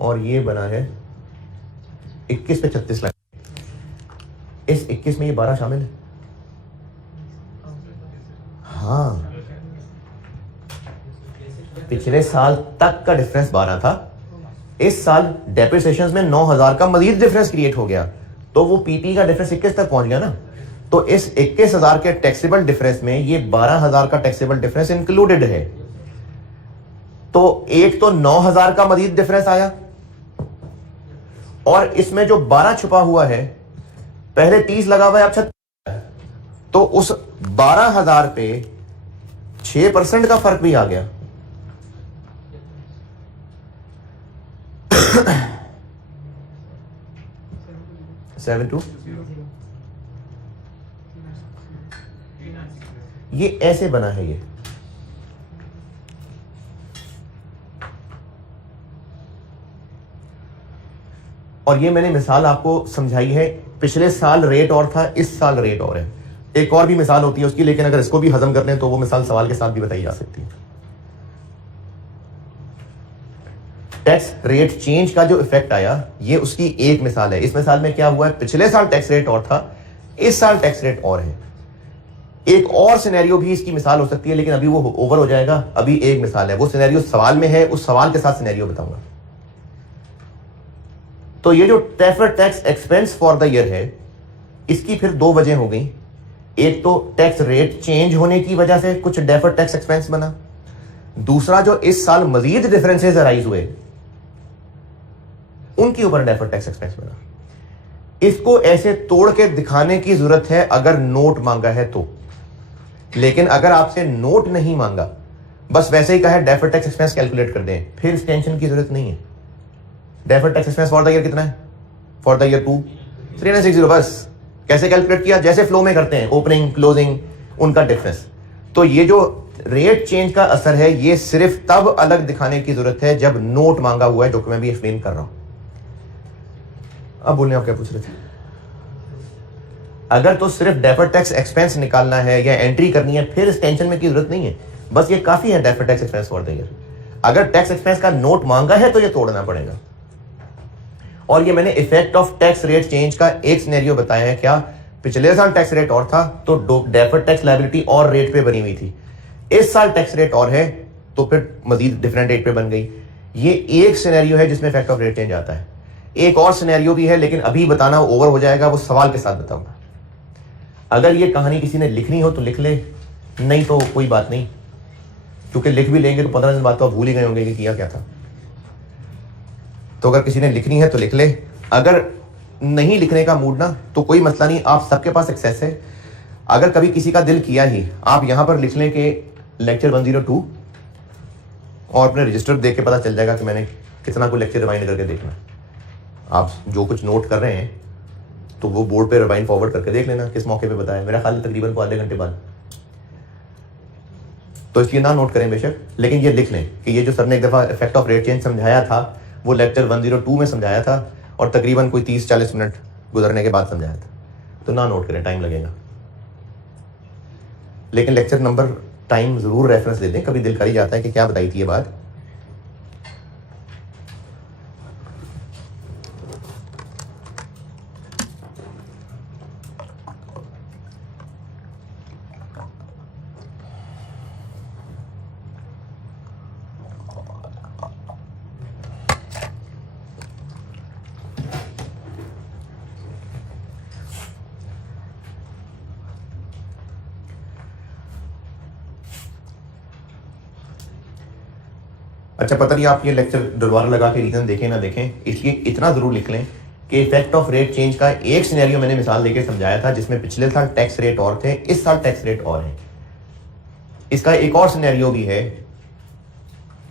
और ये बना है 21 पे 36 लाख। इस 21 में ये 12 शामिल है। हाँ, पिछले साल तक का डिफरेंस 12 था, इस साल डेप्रिसिएशंस में 9,000 का मजीद डिफरेंस क्रिएट हो गया, तो वो पीपी का डिफरेंस 21 तक पहुंच गया ना। तो इस 21,000 के टैक्सेबल डिफरेंस में ये 12,000 का टैक्सेबल डिफरेंस इंक्लूडेड है। तो एक तो 9,000 का मजीद डिफरेंस आया, और इसमें जो 12 छुपा हुआ है, पहले 30 लगा हुआ है, अब 36, तो उस 12,000 पे 6% का फर्क भी आ गया। सेवन टू, ये ऐसे बना है ये। और ये मैंने मिसाल आपको समझाई है, पिछले साल रेट और था, इस साल रेट और है। एक और भी मिसाल होती है उसकी, लेकिन अगर इसको भी हजम कर लें तो वो मिसाल सवाल के साथ भी बताई जा सकती है। टैक्स रेट चेंज का जो इफेक्ट आया, ये उसकी एक मिसाल है। इस मिसाल में क्या हुआ है, पिछले साल टैक्स रेट और था, इस साल टैक्स रेट और है। एक और सिनेरियो भी इसकी मिसाल हो सकती है, लेकिन अभी वो ओवर हो जाएगा। अभी एक मिसाल है, वो सिनेरियो सवाल में है, उस सवाल के साथ सिनेरियो बताऊंगा। तो ये जो deferred tax expense for the year है, इसकी फिर दो वजह हो गई। एक तो टैक्स रेट चेंज होने की वजह से कुछ डेफर्ड टैक्स एक्सपेंस बना, दूसरा जो इस साल मजीद डिफरेंसेस अराइज हुए, उनके ऊपर डेफर्ड टैक्स एक्सपेंस बना। इसको ऐसे तोड़ के दिखाने की जरूरत है अगर नोट मांगा है तो, लेकिन अगर आपसे नोट नहीं मांगा, बस वैसे ही कहा है डेफर्ड टैक्स एक्सपेंस कैलकुलेट कर दें, फिर इस टेंशन की जरूरत नहीं है। Deferred tax expense for the year कितना है? For the year 2 3960। बस कैसे कैलकुलेट किया? जैसे फ्लो में करते हैं, ओपनिंग क्लोजिंग, उनका डिफरेंस। तो ये जो रेट चेंज का असर है, ये सिर्फ तब अलग दिखाने की जरूरत है जब नोट मांगा हुआ है, जो कि मैं भी एक्सप्लेन कर रहा हूं। अब बोलने आप क्या पूछ रहे थे? अगर तो सिर्फ डेफर्ड टैक्स एक्सपेंस निकालना है या एंट्री करनी है, फिर इस टेंशन में की जरूरत नहीं है, बस ये काफी है deferred tax expense for the year. अगर टैक्स एक्सपेंस का नोट मांगा है तो ये तोड़ना पड़ेगा। और ये मैंने effect of tax rate change का एक सिनेरियो बताया है। क्या पिछले साल टैक्स रेट और था तो डेफर्ड टैक्स लायबिलिटी और रेट पे बनी हुई थी, इस साल टैक्स रेट और है तो फिर मजीद डिफरेंट रेट पे बन गई। ये एक सिनेरियो है जिसमें इफेक्ट ऑफ रेट चेंज आता है। एक और सिनेरियो भी है लेकिन अभी बताना ओवर हो जाएगा, वो सवाल के साथ बताऊंगा। अगर ये कहानी किसी ने लिखनी हो तो लिख ले, नहीं तो कोई बात नहीं, क्योंकि लिख भी लेंगे तो 15 दिन बाद तो आप भूल ही गए होंगे कि किया क्या था। तो अगर किसी ने लिखनी है तो लिख ले, अगर नहीं लिखने का मूड ना तो कोई मसला नहीं, आप सबके पास एक्सेस है। अगर कभी किसी का दिल किया ही, आप यहां पर लिख लें कि लेक्चर 102 और अपने रजिस्टर देख के पता चल जाएगा कि मैंने कितना को लेक्चर रिवाइंड करके देखना। आप जो कुछ नोट कर रहे हैं तो वो बोर्ड पे रिवाइंड फॉरवर्ड करके देख लेना किस मौके पे बताया। मेरा ख्याल तकरीबन को आधे घंटे बाद, तो इसलिए ना नोट करें बेशक, लेकिन ये लिख लें कि ये जो सर ने एक दफ़ा इफेक्ट ऑफ रेट चेंज समझाया था वो लेक्चर 102 में समझाया था और तकरीबन कोई 30-40 मिनट गुजरने के बाद समझाया था। तो ना नोट करें, टाइम लगेगा। लेकिन लेक्चर नंबर टाइम जरूर रेफरेंस दे दें, कभी दिल कर ही जाता है कि क्या बताई थी ये बात। अच्छा, पता नहीं आप ये लेक्चर दोबारा लगा के रीजन देखें ना देखें, इसलिए इतना जरूर लिख लें कि इफेक्ट ऑफ रेट चेंज का एक सिनेरियो मैंने मिसाल देके समझाया था जिसमें पिछले साल टैक्स रेट और थे, इस साल टैक्स रेट और है। इसका एक और सिनेरियो भी है,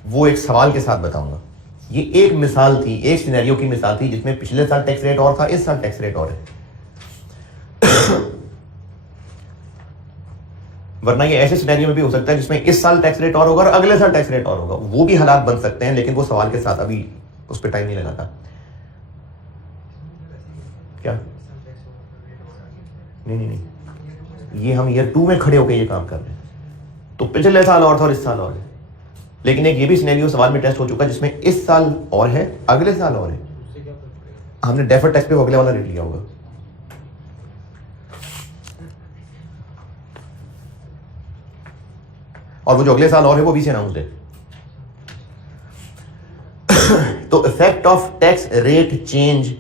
वो एक सवाल के साथ बताऊंगा। ये एक मिसाल थी, एक सिनेरियो की मिसाल थी जिसमें पिछले साल टैक्स रेट और था, इस साल टैक्स रेट और है। वरना ये ऐसे सिनेरियो में भी हो सकता है जिसमें इस साल टैक्स रेट और होगा और अगले साल टैक्स रेट और होगा, वो भी हालात बन सकते हैं, लेकिन वो सवाल के साथ, अभी उस पर टाइम नहीं लगाता। क्या नहीं, ये हम ईयर 2 में खड़े होकर ये काम कर रहे हैं, तो पिछले साल और था और इस साल और है। लेकिन एक ये भी सिनेरियो सवाल में टेस्ट हो चुका जिसमें इस साल और है, अगले साल और है। हमने डेफर्ड टैक्स पे अगले वाला रेट लिया होगा। और वो जो अगले साल और है वो भी से अनाउंस है। तो effect of tax rate change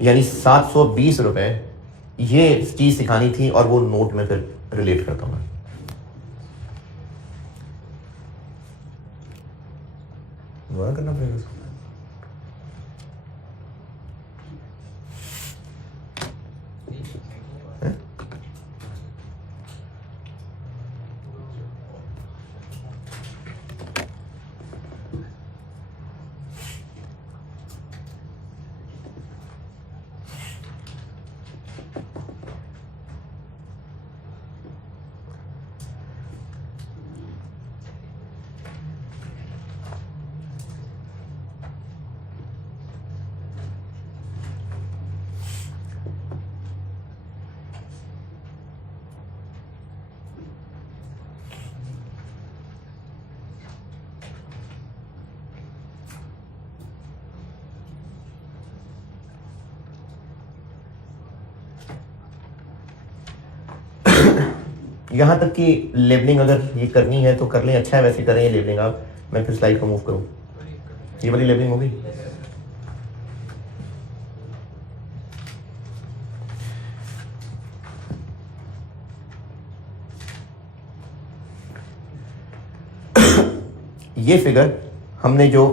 यानी 720 रुपए, ये चीज सिखानी थी और वो नोट में फिर रिलेट करता हूं। दोबारा करना पड़ेगा इसको। यहां तक कि लेबलिंग अगर ये करनी है तो कर लें, अच्छा है वैसे करें ये लेबलिंग आप। मैं फिर स्लाइड को मूव करूं, ये वाली लेबलिंग हो गई। ये फिगर हमने जो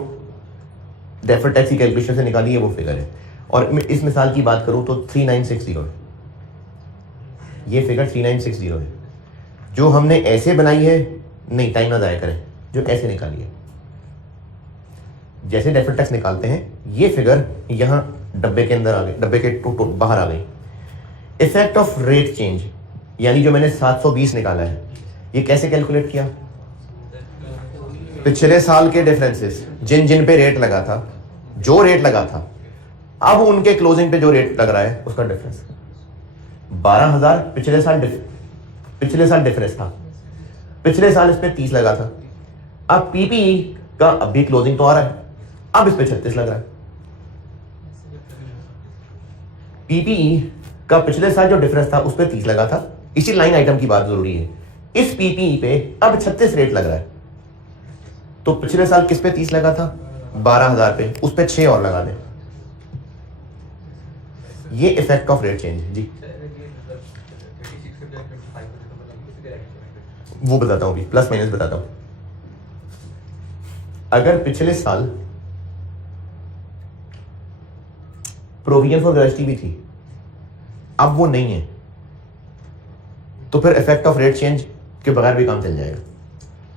डेफर्ड टैक्स की कैलकुलेशन से निकाली है वो फिगर है, और इस मिसाल की बात करूं तो 3960 है। ये फिगर 3960 है। जो हमने ऐसे बनाई है, नहीं टाइम ना ज़ाया करें, जो ऐसे निकाली है, जैसे डेफर्ड टैक्स निकालते हैं, ये फिगर यहां डब्बे के अंदर आ गई, डब्बे के बाहर आ गई। इफेक्ट ऑफ रेट चेंज यानी जो मैंने 720 निकाला है, ये कैसे कैलकुलेट किया? पिछले साल के डिफरेंसेस, जिन जिन पे रेट लगा था, जो रेट लगा था, अब उनके क्लोजिंग पे जो रेट लग रहा है उसका डिफरेंस। 12,000 पिछले साल डिफरेंस था, पिछले साल इस पे 30 लगा था। अब पीपीई का अभी क्लोजिंग तो आ रहा है, अब इस पे 36 लग रहा है। पीपीई का पिछले साल जो डिफरेंस था उस पे 30 लगा था, इसी लाइन आइटम की बात जरूरी है। इस पीपीई पे अब 36 रेट लग रहा है, तो पिछले साल किस पे 30 लगा था? 12,000 पे, उस पे 6 और लगा दें। ये इफेक्ट ऑफ रेट चेंज जी, वो बताता हूं, अभी प्लस माइनस बताता हूं। अगर पिछले साल प्रोविजन फॉर ग्रेच्युटी भी थी, अब वो नहीं है, तो फिर इफेक्ट ऑफ रेट चेंज के बगैर भी काम चल जाएगा।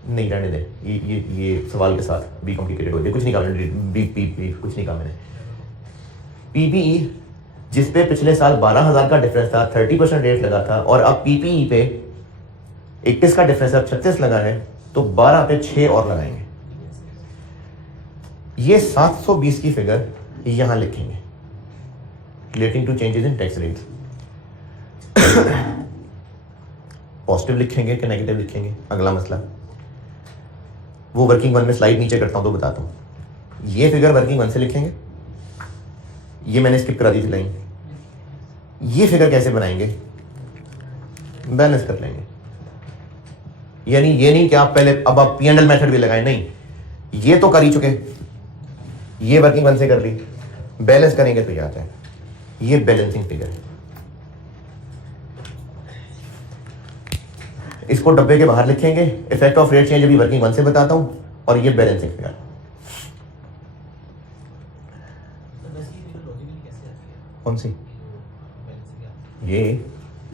नहीं रहने दें, ये सवाल के साथ भी कॉम्प्लिकेटेड हो गया, कुछ नहीं कहा मैंने, बी कुछ नहीं कहा मैंने। पीपीई जिस पे पिछले साल 12,000 का डिफरेंस था, 30% रेट लगा था, और अब पीपीई पे 21 का डिफरेंस अब 36 लगा है, तो 12 पे 6 और लगाएंगे। ये 720 की फिगर यहां लिखेंगे, relating to changes in tax rates. Positive लिखेंगे कि नेगेटिव लिखेंगे, अगला मसला। वो वर्किंग वन में स्लाइड नीचे करता हूं तो बताता हूं। ये फिगर वर्किंग वन से लिखेंगे, ये मैंने स्किप करा दी थी लाइन। ये फिगर कैसे बनाएंगे? बैलेंस कर लेंगे। यानी ये नहीं कि आप पहले अब आप P&L मेथड भी लगाएं, नहीं, ये तो कर ही चुके, ये वर्किंग वन से कर ली, बैलेंस करेंगे तो ये आता है, ये बैलेंसिंग फिगर है। इसको डब्बे के बाहर लिखेंगे, इफेक्ट ऑफ रेट चेंज अभी वर्किंग वन से बताता हूं, और ये बैलेंसिंग फिगर। कौन सी? ये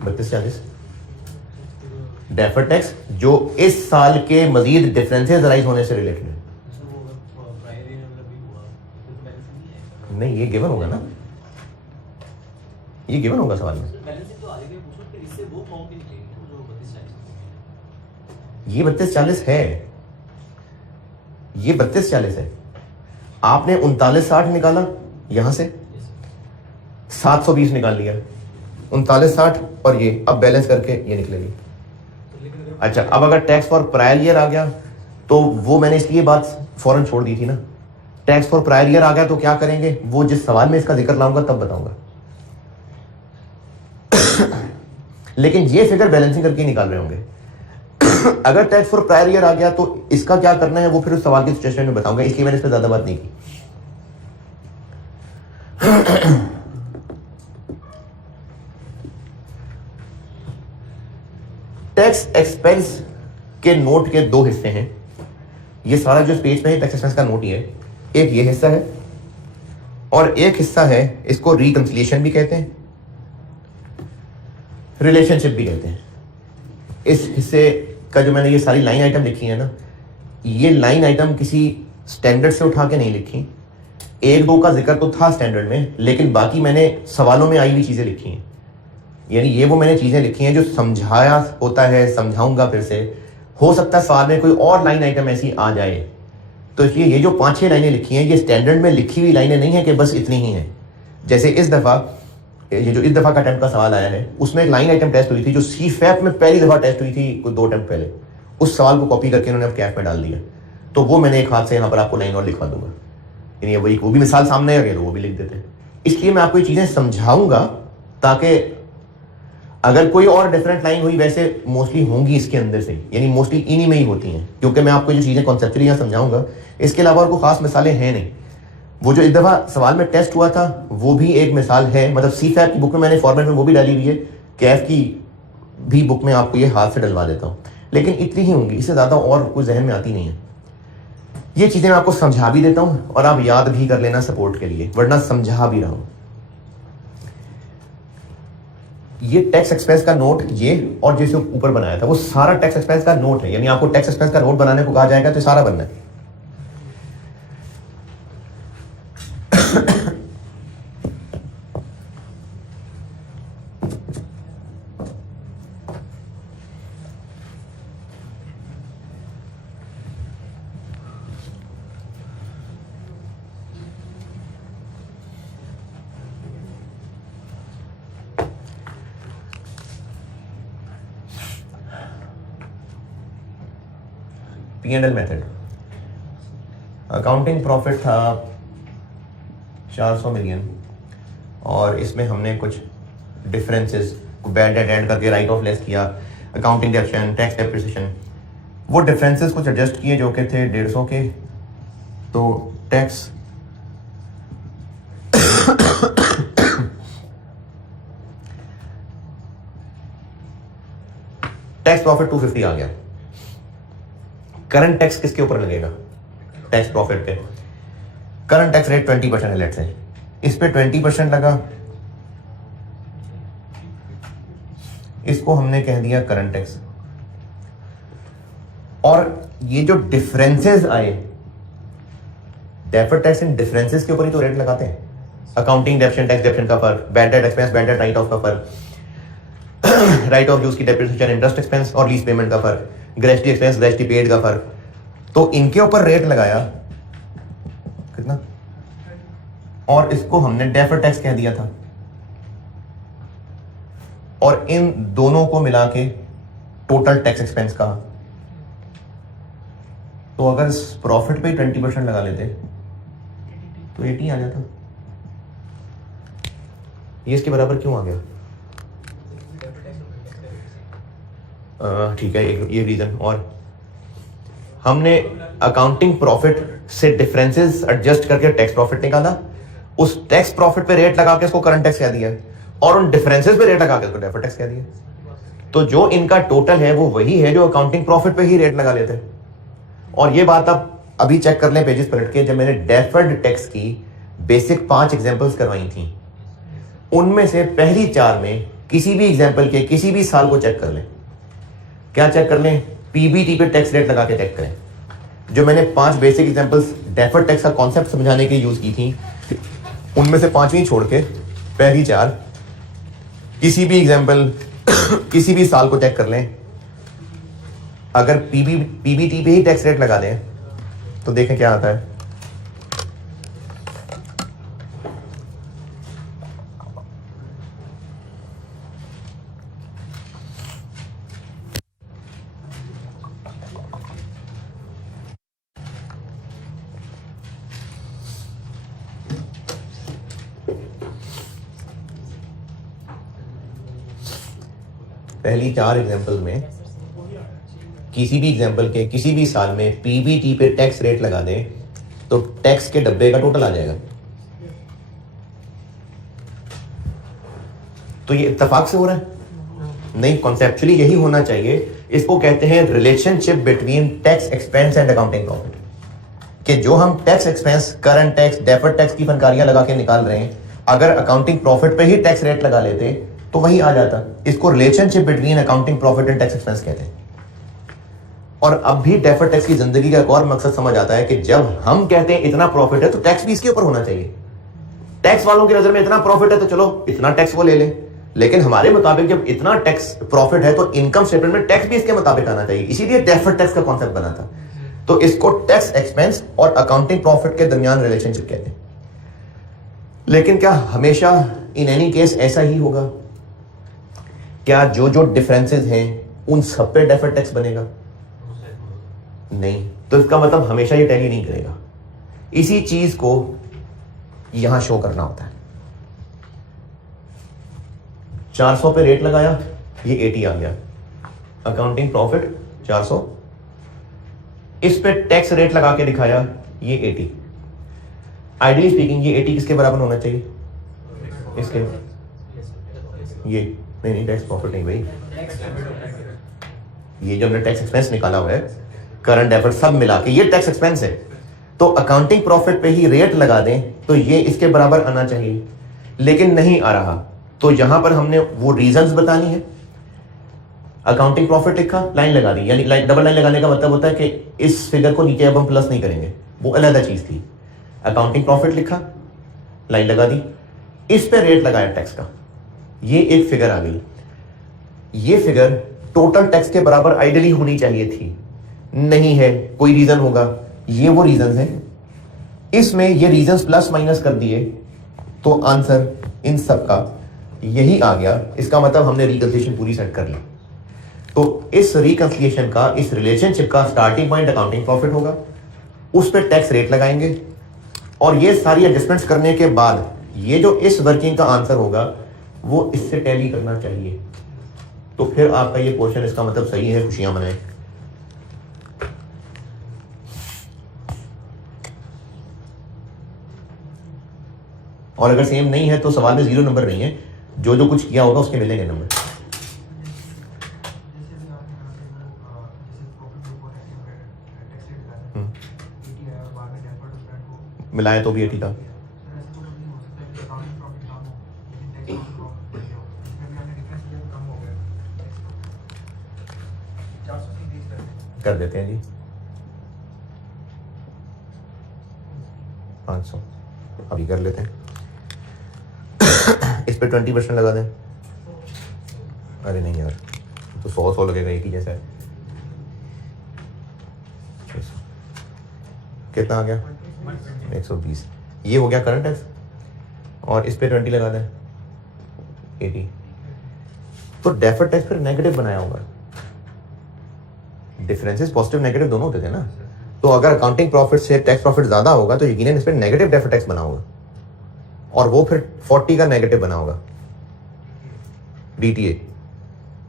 32-40 डेफर्ड टैक्स जो इस साल के मजीद डिफरेंसेस राइज होने से रिलेटेड है। नहीं, ये गिवन होगा ना, ये गिवन होगा सवाल में। ये 32-40 है, ये 32-40 है। आपने 39-60 निकाला, यहां से 720 निकाल लिया, 39-60 और ये अब बैलेंस करके ये निकलेगी। अच्छा, अब अगर टैक्स फॉर प्रायर ईयर आ गया तो वो मैंने इसलिए बात फौरन छोड़ दी थी ना। टैक्स फॉर प्रायर ईयर आ गया तो क्या करेंगे, वो जिस सवाल में इसका जिक्र लाऊंगा तब बताऊंगा। लेकिन ये फिगर बैलेंसिंग करके निकाल रहे होंगे। अगर टैक्स फॉर प्रायर ईयर आ गया तो इसका क्या करना है वो फिर उस सवाल की सिचुएशन में बताऊंगा, इसलिए मैंने इस पर ज्यादा बात नहीं की। टैक्स एक्सपेंस के नोट के दो हिस्से हैं। ये सारा जो पेज पे है टैक्स एक्सपेंस का नोट ही है। एक ये हिस्सा है और एक हिस्सा है, इसको रिकंसिलिएशन भी कहते हैं, रिलेशनशिप भी कहते हैं। इस हिस्से का जो मैंने ये सारी लाइन आइटम लिखी है ना, ये लाइन आइटम किसी स्टैंडर्ड से उठा के नहीं लिखी। एक दो का जिक्र तो था स्टैंडर्ड में, लेकिन बाकी मैंने सवालों में आई हुई चीजें लिखी हैं। यानी ये वो मैंने चीजें लिखी हैं जो समझाया होता है, समझाऊंगा फिर से। हो सकता है सवाल में कोई और लाइन आइटम ऐसी आ जाए, तो इसलिए ये जो 5-6 लाइनें लिखी हैं ये स्टैंडर्ड में लिखी हुई लाइनें नहीं है कि बस इतनी ही हैं। जैसे इस दफा ये जो इस दफा का अटेम्प्ट का सवाल आया है, उसमें एक लाइन आइटम टेस्ट हुई थी जो CFAP में पहली दफा टेस्ट हुई थी कुछ 2 अटेम्प्ट पहले। उस सवाल को कॉपी करके उन्होंने कैफ में डाल दिया, तो वो मैंने एक हाथ से यहाँ पर आपको लाइन और लिखवा दूंगा। यानी वो भी मिसाल सामने आ गई तो वो भी लिख देते हैं। इसलिए मैं आपको ये चीजें समझाऊंगा ताकि अगर कोई और डिफरेंट लाइन हुई, वैसे मोस्टली होंगी इसके अंदर से, यानी मोस्टली इन्हीं में ही होती हैं, क्योंकि मैं आपको जो चीजें कॉन्सेप्चुअली यहाँ समझाऊंगा, इसके अलावा और कोई खास मिसालें हैं नहीं। वो जो इस दफा सवाल में टेस्ट हुआ था वो भी एक मिसाल है, मतलब CFAP की बुक में मैंने फॉर्मेट में वो भी डाली हुई है, कैफ की भी बुक में आपको ये हाथ से डलवा देता हूँ, लेकिन इतनी ही होंगी, इससे ज्यादा और कोई जहन में आती नहीं है। ये चीजें मैं आपको समझा भी देता हूँ और आप याद भी कर लेना सपोर्ट के लिए, वरना समझा भी रहा हूं। ये टैक्स एक्सपेंस का नोट, ये और जैसे ऊपर बनाया था वो सारा टैक्स एक्सपेंस का नोट है। यानी आपको टैक्स एक्सपेंस का नोट बनाने को कहा जाएगा तो सारा बनना है। P&L मेथड, अकाउंटिंग प्रॉफिट था 400 मिलियन और इसमें हमने कुछ डिफरेंसेस बैड डेट ऐड करके राइट ऑफ लेस किया, अकाउंटिंग डेप्रिसिएशन, टैक्स डेप्रिसिएशन, वो डिफरेंसेस कुछ एडजस्ट किए जो कि थे 150 के, तो टैक्स टैक्स प्रॉफिट 250 आ गया। करंट टैक्स किसके ऊपर लगेगा? टैक्स प्रॉफिट पे। करंट टैक्स रेट 20% है, लेट्स से इस पे 20% लगा, इसको हमने कह दिया करंट टैक्स। और ये जो डिफरेंसेस आए, डेफर्ड टैक्स इन डिफरेंसेस के ऊपर ही तो रेट लगाते हैं। अकाउंटिंग डेप्रिसिएशन, टैक्स डेप्रिसिएशन का फर्क, bad debt expense, bad debt right of का फर्क, राइट ऑफ यूज की डेप्रिसिएशन, इंटरेस्ट एक्सपेंस और लीज पेमेंट का फर्क, ग्रेच्युटी एक्सपेंस, ग्रेच्युटी पेड का फर्क, तो इनके ऊपर रेट लगाया कितना, और इसको हमने डेफर्ड टैक्स कह दिया था, और इन दोनों को मिला के टोटल टैक्स एक्सपेंस कहा। तो अगर प्रॉफिट पे 20% लगा लेते तो 80 आ जाता। ये इसके बराबर क्यों आ गया? ठीक है, ये रीजन। और हमने अकाउंटिंग प्रॉफिट से डिफरेंसेस एडजस्ट करके टैक्स प्रॉफिट निकाला, उस टैक्स प्रॉफिट पे रेट लगा के इसको करंट टैक्स कह दिया, और उन डिफरेंसेस पे रेट लगा के इसको डेफर्ड टैक्स कह दिया। तो जो इनका टोटल है वो वही है जो अकाउंटिंग प्रॉफिट पे ही रेट लगा लेते हैं। और ये बात आप अभी चेक कर लें पेजेस पलट के, जब मैंने डेफर्ड टैक्स की बेसिक 5 एग्जांपल्स करवाई थी, उनमें से पहली 4 में किसी भी एग्जांपल के किसी भी साल को चेक कर लें। क्या चेक कर लें? पीबीटी पे टैक्स रेट लगा के चेक करें। जो मैंने 5 बेसिक एग्जांपल्स डेफर्ड टैक्स का कॉन्सेप्ट समझाने के यूज की थी, उनमें से 5वीं छोड़ के पहली 4 किसी भी एग्जांपल किसी भी साल को चेक कर लें। अगर पीबीटी पे ही टैक्स रेट लगा दें तो देखें क्या आता है। पहली 4 एग्जांपल में किसी भी एग्जांपल के किसी भी साल में पीबीटी पे टैक्स रेट लगा दें तो टैक्स के डब्बे का टोटल आ जाएगा। तो ये इत्तेफाक से हो रहा है? नहीं, कॉन्सेप्चुअली यही होना चाहिए। इसको कहते हैं relationship between tax expense and accounting profit, कि जो हम tax expense, current tax, deferred tax की फनकारियां लगा के निकाल रहे हैं, अगर अकाउंटिंग प्रॉफिट पे ही टैक्स रेट लगा लेते तो वही आ जाता। इसको relationship between accounting profit and tax expense कहते हैं। और अब भी डेफर्ड टैक्स की जिंदगी का एक और मकसद समझ आता है कि जब हम कहते हैं इतना प्रॉफिट है तो टैक्स भी इसके ऊपर होना चाहिए। टैक्स वालों की नजर में इतना प्रॉफिट है तो चलो इतना टैक्स वो ले लें, लेकिन हमारे मुताबिक जब इतना टैक्स प्रॉफिट है तो इनकम स्टेटमेंट में टैक्स भी इसके मुताबिक आना चाहिए। इसीलिए डेफर्ड टैक्स का कॉन्सेप्ट बना था। तो इसको टैक्स एक्सपेंस और अकाउंटिंग प्रॉफिट के दरमियान रिलेशनशिप कहते हैं। लेकिन क्या हमेशा इन एनी केस ऐसा ही होगा? क्या जो जो डिफरेंसेस हैं उन सब पे डेफर्ड टैक्स बनेगा? नहीं। तो इसका मतलब हमेशा ये टैली नहीं करेगा। इसी चीज को यहां शो करना होता है। 400 पे रेट लगाया, ये 80 आ गया। अकाउंटिंग प्रॉफिट 400, इस पे टैक्स रेट लगा के दिखाया, ये 80। आइडियली स्पीकिंग ये 80 किसके बराबर होना चाहिए? इसके। ये नहीं, टैक्स प्रॉफिट नहीं भाई, ये जो हमने टैक्स एक्सपेंस निकाला हुआ है, करंट डेफर्ड सब मिला के ये टैक्स एक्सपेंस है। तो अकाउंटिंग प्रॉफिट पे ही रेट लगा दें तो ये इसके बराबर आना चाहिए, लेकिन नहीं आ रहा। तो यहां पर हमने वो रीजंस बतानी है। अकाउंटिंग प्रॉफिट लिखा, लाइन लगा दी, यानी डबल लाइन लगाने का मतलब होता है कि इस फिगर को नीचे अब हम प्लस नहीं करेंगे, वो अलग चीज थी। अकाउंटिंग प्रॉफिट लिखा, लाइन लगा दी, इस पे रेट लगाया टैक्स का, ये एक फिगर आ गई। ये फिगर टोटल टैक्स के बराबर आइडियली होनी चाहिए थी, नहीं है, कोई रीजन होगा। ये वो रीजन है, इसमें ये रीजंस प्लस माइनस कर दिए तो आंसर इन सब का यही आ गया। इसका मतलब हमने रिकन्सिलिएशन पूरी सेट कर ली। तो इस रिकंसिलिएशन का, इस रिलेशनशिप का स्टार्टिंग पॉइंट अकाउंटिंग प्रॉफिट होगा, उस पर टैक्स रेट लगाएंगे और ये सारी एडजस्टमेंट्स करने के बाद ये जो इस वर्किंग का आंसर होगा वो इससे टैली करना चाहिए। तो फिर आपका ये पोर्शन इसका मतलब सही है, खुशियां मनाएं। और अगर सेम नहीं है तो सवाल में 0 नंबर नहीं है, जो जो कुछ किया होगा उसके मिलेंगे नंबर। मिलाएं तो भी 80 था। कर देते हैं जी 500 अभी कर लेते हैं। इस पे 20% लगा दें। अरे नहीं यार, तो 100 लगेगा, एक ही जैसा है। कितना आ गया? 120। ये हो गया करंट टैक्स और इस पे 20 लगा दें 80। तो डेफर्ड टैक्स फिर नेगेटिव बनाया होगा। डिफरेंसेस पॉजिटिव नेगेटिव दोनों होते थे ना। तो अगर अकाउंटिंग प्रॉफिट से टैक्स प्रॉफिट ज्यादा होगा तो यकीनन इस पे नेगेटिव डेफर्ड टैक्स बना होगा और वो फिर 40 का नेगेटिव बना होगा DTA।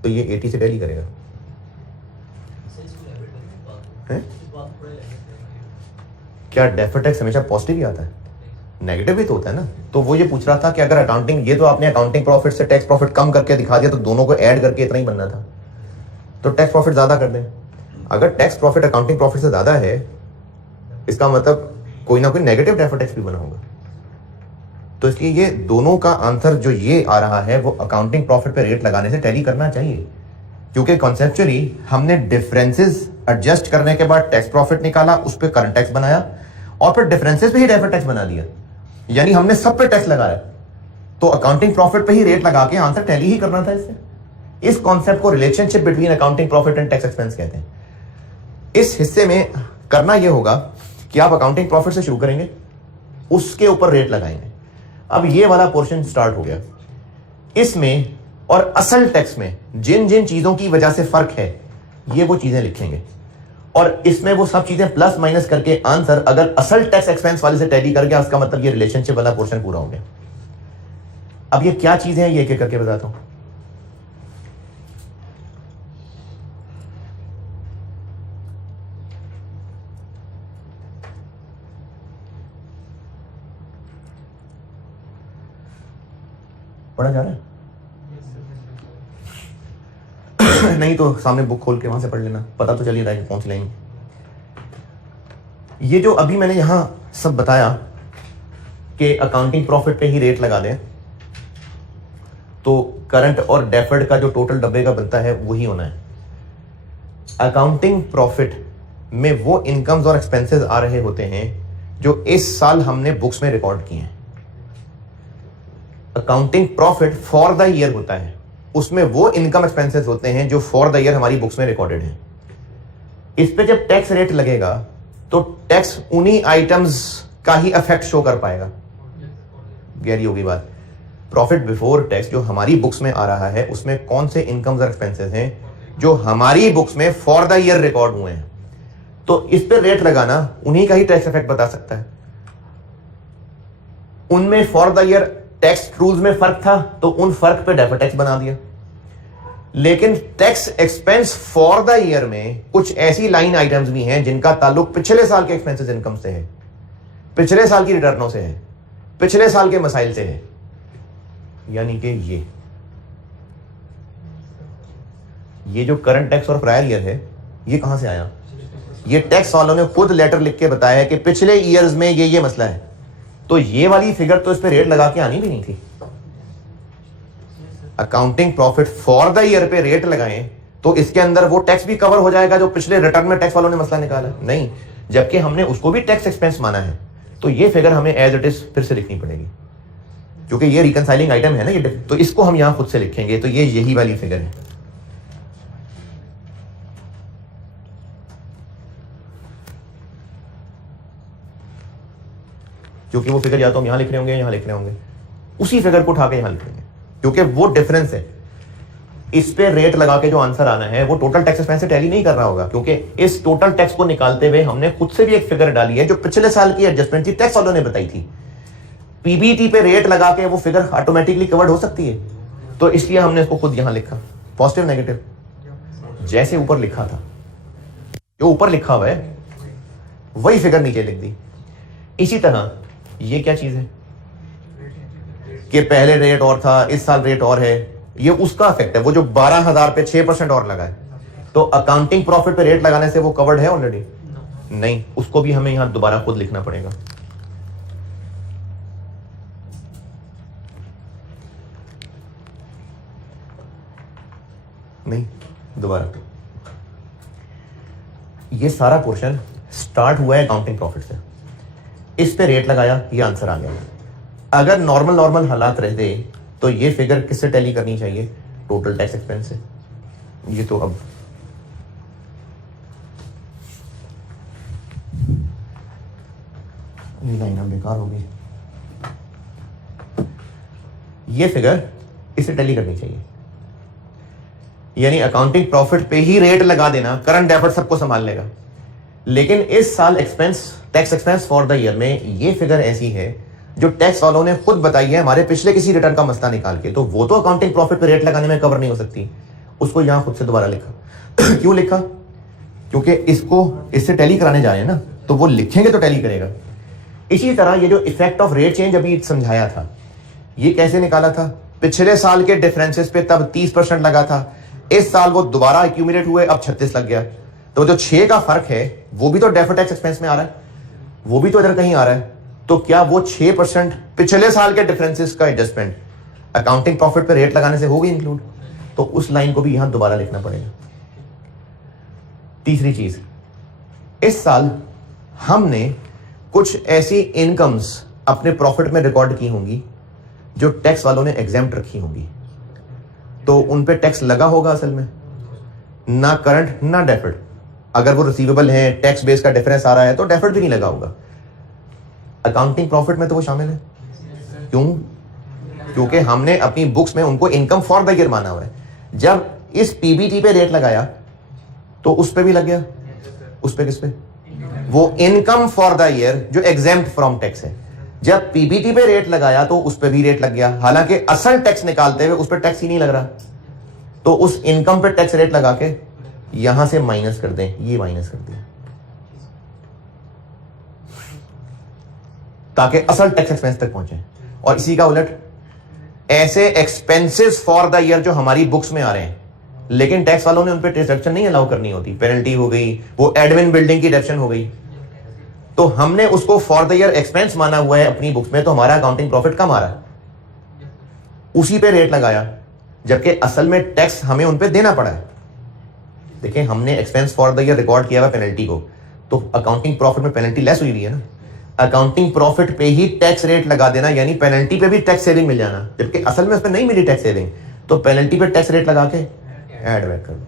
तो ये 80 से टैली करेगा। है? क्या डेफर्ड टैक्स हमेशा पॉजिटिव ही आता है? नेगेटिव भी तो होता है ना। तो वो ये पूछ रहा था कि अगर अकाउंटिंग, ये तो आपने अकाउंटिंग प्रॉफिट से टैक्स प्रॉफिट कम करके दिखा दिया, तो दोनों को ऐड करके इतना ही बनना था। तो टैक्स प्रॉफिट ज्यादा कर दें। अगर टैक्स प्रॉफिट अकाउंटिंग प्रॉफिट से ज्यादा है, इसका मतलब कोई ना कोई नेगेटिव डेफर्ड टैक्स भी बना होगा। तो इसलिए ये दोनों का आंसर जो ये आ रहा है वो अकाउंटिंग प्रॉफिट पे रेट लगाने से टैली करना चाहिए, क्योंकि कॉन्सेप्चुअली हमने डिफरेंसेस एडजस्ट करने के बाद टैक्स प्रॉफिट निकाला, उस पर करंट टैक्स बनाया और फिर डिफरेंसेस पे ही डेफर्ड टैक्स बना दिया, यानी हमने सब पे टैक्स लगाया। तो अकाउंटिंग प्रॉफिट पे ही रेट लगा के आंसर टैली ही करना था इससे। इस कॉन्सेप्ट को relationship between accounting profit and tax expense कहते हैं। इस हिस्से में करना यह होगा कि आप अकाउंटिंग प्रॉफिट से शुरू करेंगे, उसके ऊपर रेट लगाएंगे। अब ये वाला पोर्शन स्टार्ट हो गया। इसमें और असल टैक्स में जिन जिन चीजों की वजह से फर्क है ये वो चीजें लिखेंगे और इसमें वो सब चीजें प्लस माइनस करके आंसर अगर असल टैक्स एक्सपेंस वाले से टैली कर गया, उसका मतलब ये रिलेशनशिप वाला पोर्शन पूरा हो गया। अब ये क्या चीजें हैं ये एक एक करके बताता हूं। पढ़ा जा रहा है? नहीं तो सामने बुक खोल के वहां से पढ़ लेना, पता तो चल ही रहा है पहुंच लेंगे। ये जो अभी मैंने यहां सब बताया कि अकाउंटिंग प्रॉफिट पे ही रेट लगा दें, तो करंट और डेफर्ड का जो टोटल डब्बे का बनता है वही होना है। अकाउंटिंग प्रॉफिट में वो इनकम्स और एक्सपेंसेस आ रहे होते हैं जो इस साल हमने बुक्स में रिकॉर्ड किए हैं। Accounting profit for the year होता है, उसमें वो इनकम एक्सपेंसेस होते हैं जो फॉर द ईयर हमारी बुक्स में रिकॉर्डेड हैं। इस पे जब टैक्स रेट लगेगा तो टैक्स उन्हीं आइटम्स का ही इफेक्ट शो कर पाएगा। गहरी होगी बात। प्रॉफिट बिफोर टैक्स जो हमारी बुक्स में आ रहा है उसमें कौन से इनकम्स और एक्सपेंसेस हैं जो हमारी बुक्स में फॉर द ईयर रिकॉर्ड हुए हैं, तो इस पे रेट लगाना उन्हीं का ही टैक्स इफेक्ट बता सकता है। उनमें for the year tax rules में फर्क था तो उन फर्क पे डेफर्ड टैक्स बना दिया, लेकिन tax expense for the year में कुछ ऐसी लाइन आइटम्स भी हैं जिनका ताल्लुक पिछले साल के एक्सपेंसेस इनकम से है, पिछले साल की रिटर्नों से है, पिछले साल के मसाइल से है। यानी कि ये जो करंट टैक्स और प्रायर ईयर है ये कहां से आया? ये टैक्स वालों ने खुद लेटर लिख के बताया कि पिछले ईयर्स में ये मसला है, तो ये वाली फिगर तो इस पे रेट लगा के आनी भी नहीं थी। Accounting profit for the year पे रेट लगाएं तो इसके अंदर वो टैक्स भी कवर हो जाएगा जो पिछले रिटर्न में टैक्स वालों ने मसला निकाला नहीं, जबकि हमने उसको भी टैक्स एक्सपेंस माना है। तो ये फिगर हमें एज इट इज फिर से लिखनी पड़ेगी, क्योंकि ये रिकंसाइलिंग आइटम है ना ये, तो इसको हम यहां खुद से लिखेंगे। तो ये यही वाली फिगर है। क्योंकि वो फिगर या तो हम यहां लिख रहे होंगे, यहां लिख रहे होंगे, उसी फिगर को उठा के यहां लिख लेंगे, क्योंकि वो डिफरेंस है। इस पे रेट लगा के जो आंसर आना है वो टोटल टैक्स एक्सपेंस से टैली नहीं कर रहा होगा, क्योंकि इस टोटल टैक्स को निकालते हुए हमने खुद से भी एक फिगर डाली है जो पिछले साल की एडजस्टमेंट थी, टैक्स वालों ने बताई थी। पीबीटी पे रेट लगा के वो फिगर ऑटोमेटिकली कवर्ड हो सकती है, तो इसलिए हमने इसको खुद यहां लिखा, पॉजिटिव नेगेटिव जैसे ऊपर लिखा था, जो ऊपर लिखा हुआ है वही फिगर नीचे लिख दी। इसी तरह ये क्या चीज है कि पहले रेट और था, इस साल रेट और है, ये उसका इफेक्ट है। वो जो 12,000 पे 6% और लगा है, तो अकाउंटिंग प्रॉफिट पे रेट लगाने से वो कवर्ड है ऑलरेडी? नहीं, उसको भी हमें यहां दोबारा खुद लिखना पड़ेगा। नहीं, दोबारा। ये सारा पोर्शन स्टार्ट हुआ है अकाउंटिंग प्रॉफिट से, इस पे रेट लगाया, ये आंसर आ गया। अगर नॉर्मल हालात रहते तो ये फिगर किससे टैली करनी चाहिए? टोटल टैक्स एक्सपेंस से। ये तो अब लाइन अब बेकार हो गई। ये फिगर इससे टैली करनी चाहिए, यानी अकाउंटिंग प्रॉफिट पे ही रेट लगा देना, करंट डेफर्ड सबको संभाल लेगा। लेकिन इस साल tax expense for the year में ये फिगर ऐसी है जो टैक्स वालों ने खुद बताई है हमारे पिछले किसी रिटर्न का मसला निकाल के, तो वो तो अकाउंटिंग प्रॉफिट पे रेट लगाने में कवर नहीं हो सकती। उसको यहां खुद से दोबारा लिखा। क्यों लिखा? क्योंकि इसको इससे टैली कराने जा रहे हैं ना, तो वो लिखेंगे तो टैली करेगा। इसी तरह ये जो इफेक्ट ऑफ रेट चेंज अभी समझाया था, ये कैसे निकाला था? पिछले साल के डिफरेंसेस पे तब 30% लगा था, इस साल वो दोबारा एक्यूमुलेट हुए, अब 36 लग गया। तो जो 6 का फर्क है वो भी तो डेफर्ड टैक्स एक्सपेंस में आ रहा है, वो भी तो इधर कहीं आ रहा है। तो क्या वो 6% पिछले साल के डिफरेंसेस का एडजस्टमेंट अकाउंटिंग प्रॉफिट पे रेट लगाने से होगी इंक्लूड? तो उस लाइन को भी यहां दोबारा लिखना पड़ेगा। तीसरी चीज, इस साल हमने कुछ ऐसी इनकम्स अपने प्रॉफिट में रिकॉर्ड की होंगी जो टैक्स वालों ने एग्जेम्प्ट रखी होंगी, तो उन पे टैक्स लगा होगा असल में, ना करंट ना डेफर्ड। अगर वो रिसीवेबल है, टैक्स बेस का डिफरेंस आ रहा है, तो डेफर्ड भी नहीं लगा होगा। अकाउंटिंग प्रॉफिट में तो वो शामिल है। क्यों? क्योंकि हमने अपनी बुक्स में उनको इनकम फॉर द ईयर माना हुआ है। जब इस पीबीटी पे रेट लगाया तो उस पे भी लग गया। उस पे किस पे? वो इनकम फॉर द ईयर जो एग्जेम्प्ट फ्रॉम टैक्स है। जब पीबीटी पे रेट लगाया तो उस पे भी रेट लग गया, हालांकि असल टैक्स निकालते हुए उस पर टैक्स ही नहीं लग रहा। तो उस इनकम पे टैक्स रेट लगा के यहां से माइनस कर दें, ये माइनस कर दें, ताकि असल टैक्स एक्सपेंस तक पहुंचे। और इसी का उलट ऐसे एक्सपेंसेस फॉर द ईयर जो हमारी बुक्स में आ रहे हैं, लेकिन टैक्स वालों ने उन पे डिडक्शन नहीं अलाउ करनी होती, पेनल्टी हो गई, वो एडमिन बिल्डिंग की डिडक्शन हो गई, तो हमने उसको फॉर द ईयर एक्सपेंस माना हुआ है अपनी बुक्स में, तो हमारा अकाउंटिंग प्रॉफिट कम आ रहा है, उसी पे रेट लगाया, जबकि असल में टैक्स हमें उन पे देना पड़ा है। देखिए, हमने expense for the year record किया हुआ पेनल्टी को, तो अकाउंटिंग प्रॉफिट में पेनल्टी लेस हुई है ना। अकाउंटिंग प्रॉफिट पे ही टैक्स रेट लगा देना, यानी पेनल्टी पे भी टैक्स सेविंग मिल जाना, जबकि असल में उसमें नहीं मिली टैक्स सेविंग, तो पेनल्टी पे टैक्स रेट लगा के ऐड बैक कर दो।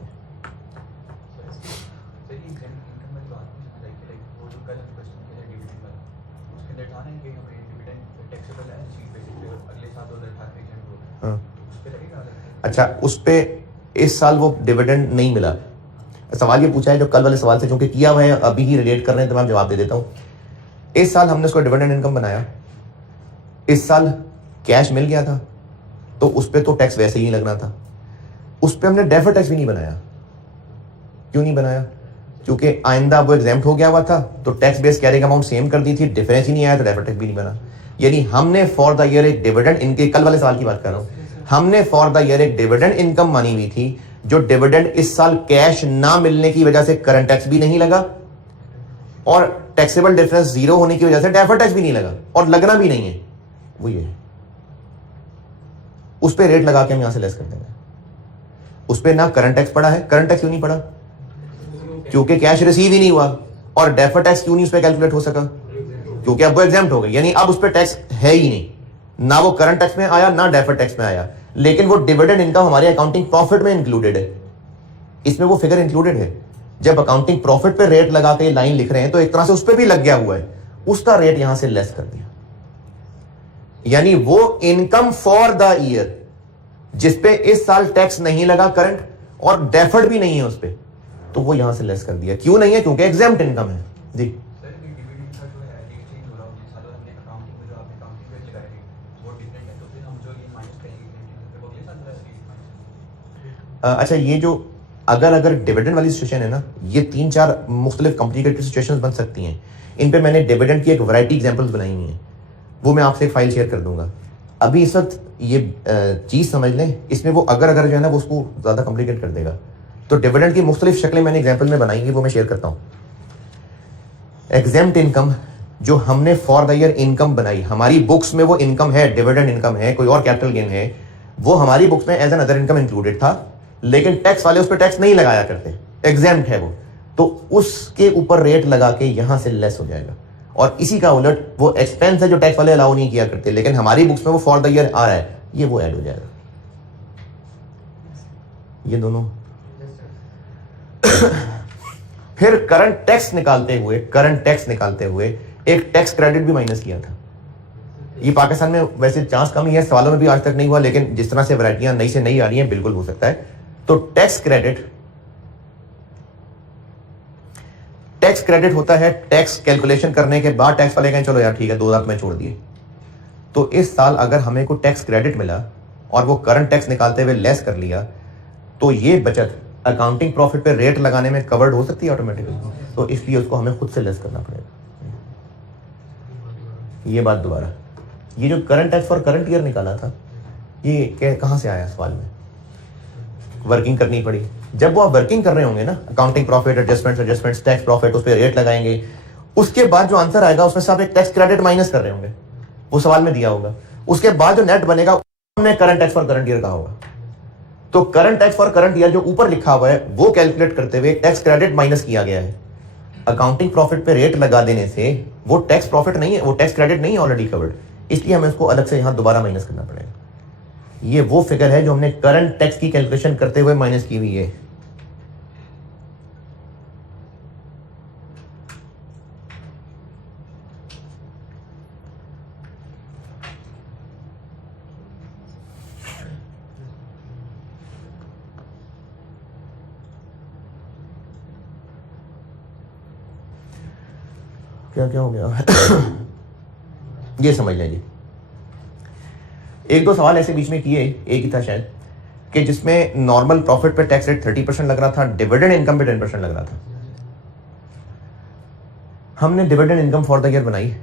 हाँ। अच्छा, उस पे इस साल वो डिविडेंड नहीं मिला। सवाल ये पूछा है जो कल वाले सवाल से, चूंकि किया हुआ है अभी ही रिलेट कर रहे हैं, तो मैं जवाब दे देता हूं। इस साल हमने उसको डिविडेंड इनकम बनाया, इस साल कैश मिल गया था, तो उस पे तो टैक्स वैसे ही नहीं लगना था। उस पे हमने डेफर्ड टैक्स भी नहीं बनाया। क्यों नहीं बनाया? क्योंकि आइंदा वो एग्जेम्प्ट हो गया हुआ था, तो tax base carrying amount same कर दी थी, डिफरेंस ही नहीं आया, तो डेफर्ड टैक्स भी नहीं बना। यानी हमने फॉर द ईयर एक डिविडेंड, इनके कल वाले सवाल की बात कर रहा हूं, हमने फॉर द ईयर एक डिविडेंड इनकम मानी हुई थी, जो डिविडेंड इस साल कैश ना मिलने की वजह से करंट टैक्स भी नहीं लगा, और टैक्सेबल डिफरेंस जीरो होने की वजह से डेफर्ड टैक्स भी नहीं लगा, और लगना भी नहीं है। वो ये है, उस पे रेट लगा के हम यहां से लेस कर देंगे। उस पे ना करंट टैक्स पड़ा है। करंट टैक्स क्यों नहीं पड़ा? क्योंकि कैश रिसीव ही नहीं हुआ। और डेफर्ड टैक्स क्यों नहीं उस पे कैलकुलेट हो सका? क्योंकि अब वो एग्जेम्प्ट हो गई, यानी अब उस पे टैक्स है ही नहीं, ना वो करंट टैक्स में आया ना डेफर्ड टैक्स में आया। लेकिन वो डिविडेंड इनकम हमारे अकाउंटिंग प्रॉफिट में इंक्लूडेड है, इसमें वो फिगर इंक्लूडेड है। जब अकाउंटिंग प्रॉफिट पे रेट लगा के लाइन लिख रहे हैं, तो एक तरह से उस पे भी लग गया हुआ है, उसका रेट यहां से लेस कर दिया। यानी वो इनकम फॉर द ईयर जिसपे इस साल टैक्स नहीं लगा करंट और डेफर्ड भी नहीं है उस पे, तो वो यहां से लेस कर दिया। क्यों नहीं है? क्योंकि एग्जाम्प्ट इनकम है जी। अच्छा, ये जो अगर डिविडेंड वाली सिचुएशन है ना, ये 3-4 मुख्तलिफ कॉम्प्लिकेटेड सिचुएशंस बन सकती हैं। इन पे मैंने डिविडेंड की एक वैरायटी एग्जांपल्स बनाई हुई हैं, वो मैं आपसे एक फाइल शेयर कर दूंगा। अभी इस वक्त ये चीज़ समझ लें, इसमें वो अगर जो है ना वो उसको ज़्यादा कॉम्प्लिकेट कर देगा। तो डिविडेंड की मुख्तलिफ शक्लें मैंने एग्जाम्पल में बनाई हुई, वो मैं शेयर करता हूँ। एग्जाम्प्ट इनकम जो हमने फॉर द ईयर इनकम बनाई, हमारी बुक्स में वो इनकम है, डिविडेंड इनकम है, कोई और कैपिटल गेन है, वो हमारी बुक्स में as an other income included था, लेकिन टैक्स वाले उस पर टैक्स नहीं लगाया करते, एग्जाम्प्ट है वो, तो उसके ऊपर रेट लगा के यहां से लेस हो जाएगा। और इसी का उलट वो एक्सपेंस है जो टैक्स वाले अलाउ नहीं किया करते, लेकिन हमारी बुक्स में वो फॉर द ईयर आ रहा है, ये वो ऐड हो जाएगा। ये दोनों फिर करंट टैक्स निकालते हुए एक टैक्स क्रेडिट भी माइनस किया था। ये पाकिस्तान में वैसे चांस कम ही है, सवालों में भी आज तक नहीं हुआ, लेकिन जिस तरह से वैरायटियां नई से नई आ रही हैं बिल्कुल हो सकता है। तो टैक्स क्रेडिट होता है टैक्स कैलकुलेशन करने के बाद टैक्स वाले कहें चलो यार ठीक है 2000 में छोड़ दिए। तो इस साल अगर हमें को टैक्स क्रेडिट मिला और वो करंट टैक्स निकालते हुए लेस कर लिया, तो ये बचत अकाउंटिंग प्रॉफिट पे रेट लगाने में कवर्ड हो सकती है ऑटोमेटिकली, तो इसलिए उसको हमें खुद से लेस करना पड़ेगा। ये बात दोबारा, ये जो current tax for current year निकाला था, ये कहां से आया सवाल में? वर्किंग करनी पड़ी। जब वो आप वर्किंग कर रहे होंगे ना, accounting profit, adjustments, tax profit, उस पर रेट लगाएंगे, उसके बाद जो आंसर आएगा उसमें से आप एक टैक्स क्रेडिट माइनस कर रहे होंगे, वो सवाल में दिया होगा। उसके बाद जो नेट बनेगा हमने current tax for current year कहा होगा। तो current tax for current year जो ऊपर लिखा हुआ है वो कैलकुलेट करते हुए टैक्स क्रेडिट माइनस किया गया है। अकाउंटिंग प्रॉफिट पे रेट लगा देने से वो टैक्स प्रॉफिट नहीं है, वो टैक्स क्रेडिट नहीं है ऑलरेडी कवर्ड, इसलिए हमें उसको अलग से यहां दोबारा माइनस करना पड़ेगा। ये वो फिगर है जो हमने करंट टैक्स की कैलकुलेशन करते हुए माइनस की हुई है। क्या क्या हो गया? ये समझ लें जी। एक दो सवाल ऐसे बीच में किए, एक ही था शायद, कि जिसमें नॉर्मल प्रॉफिट पे टैक्स रेट 30% लग रहा था, डिविडेंड इनकम पे 10% लग रहा था। हमने dividend income for the year बनाई,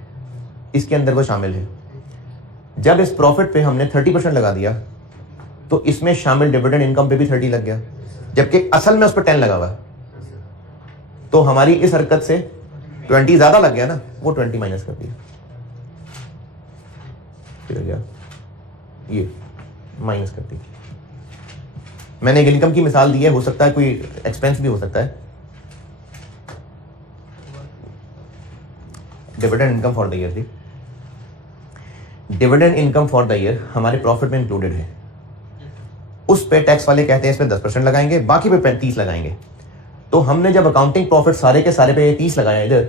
इसके अंदर वो शामिल है। जब इस प्रॉफिट पे हमने 30% लगा दिया तो इसमें शामिल डिविडेंड इनकम पे भी 30 लग गया, जबकि असल में उस पर 10 लगा हुआ। तो हमारी इस हरकत से 20 ज्यादा लग गया ना, वो 20 माइनस कर दिया, फिर गया ये माइनस कर दी। मैंने एक इनकम की मिसाल दी है, हो सकता है कोई एक्सपेंस भी हो सकता है। Dividend income for the year थी, dividend income for the year हमारे प्रॉफिट में इंक्लूडेड है। उस पे टैक्स वाले कहते हैं इसमें 10% लगाएंगे, बाकी पे 35 लगाएंगे। तो हमने जब अकाउंटिंग प्रॉफिट सारे के सारे पे 30 लगाया इधर,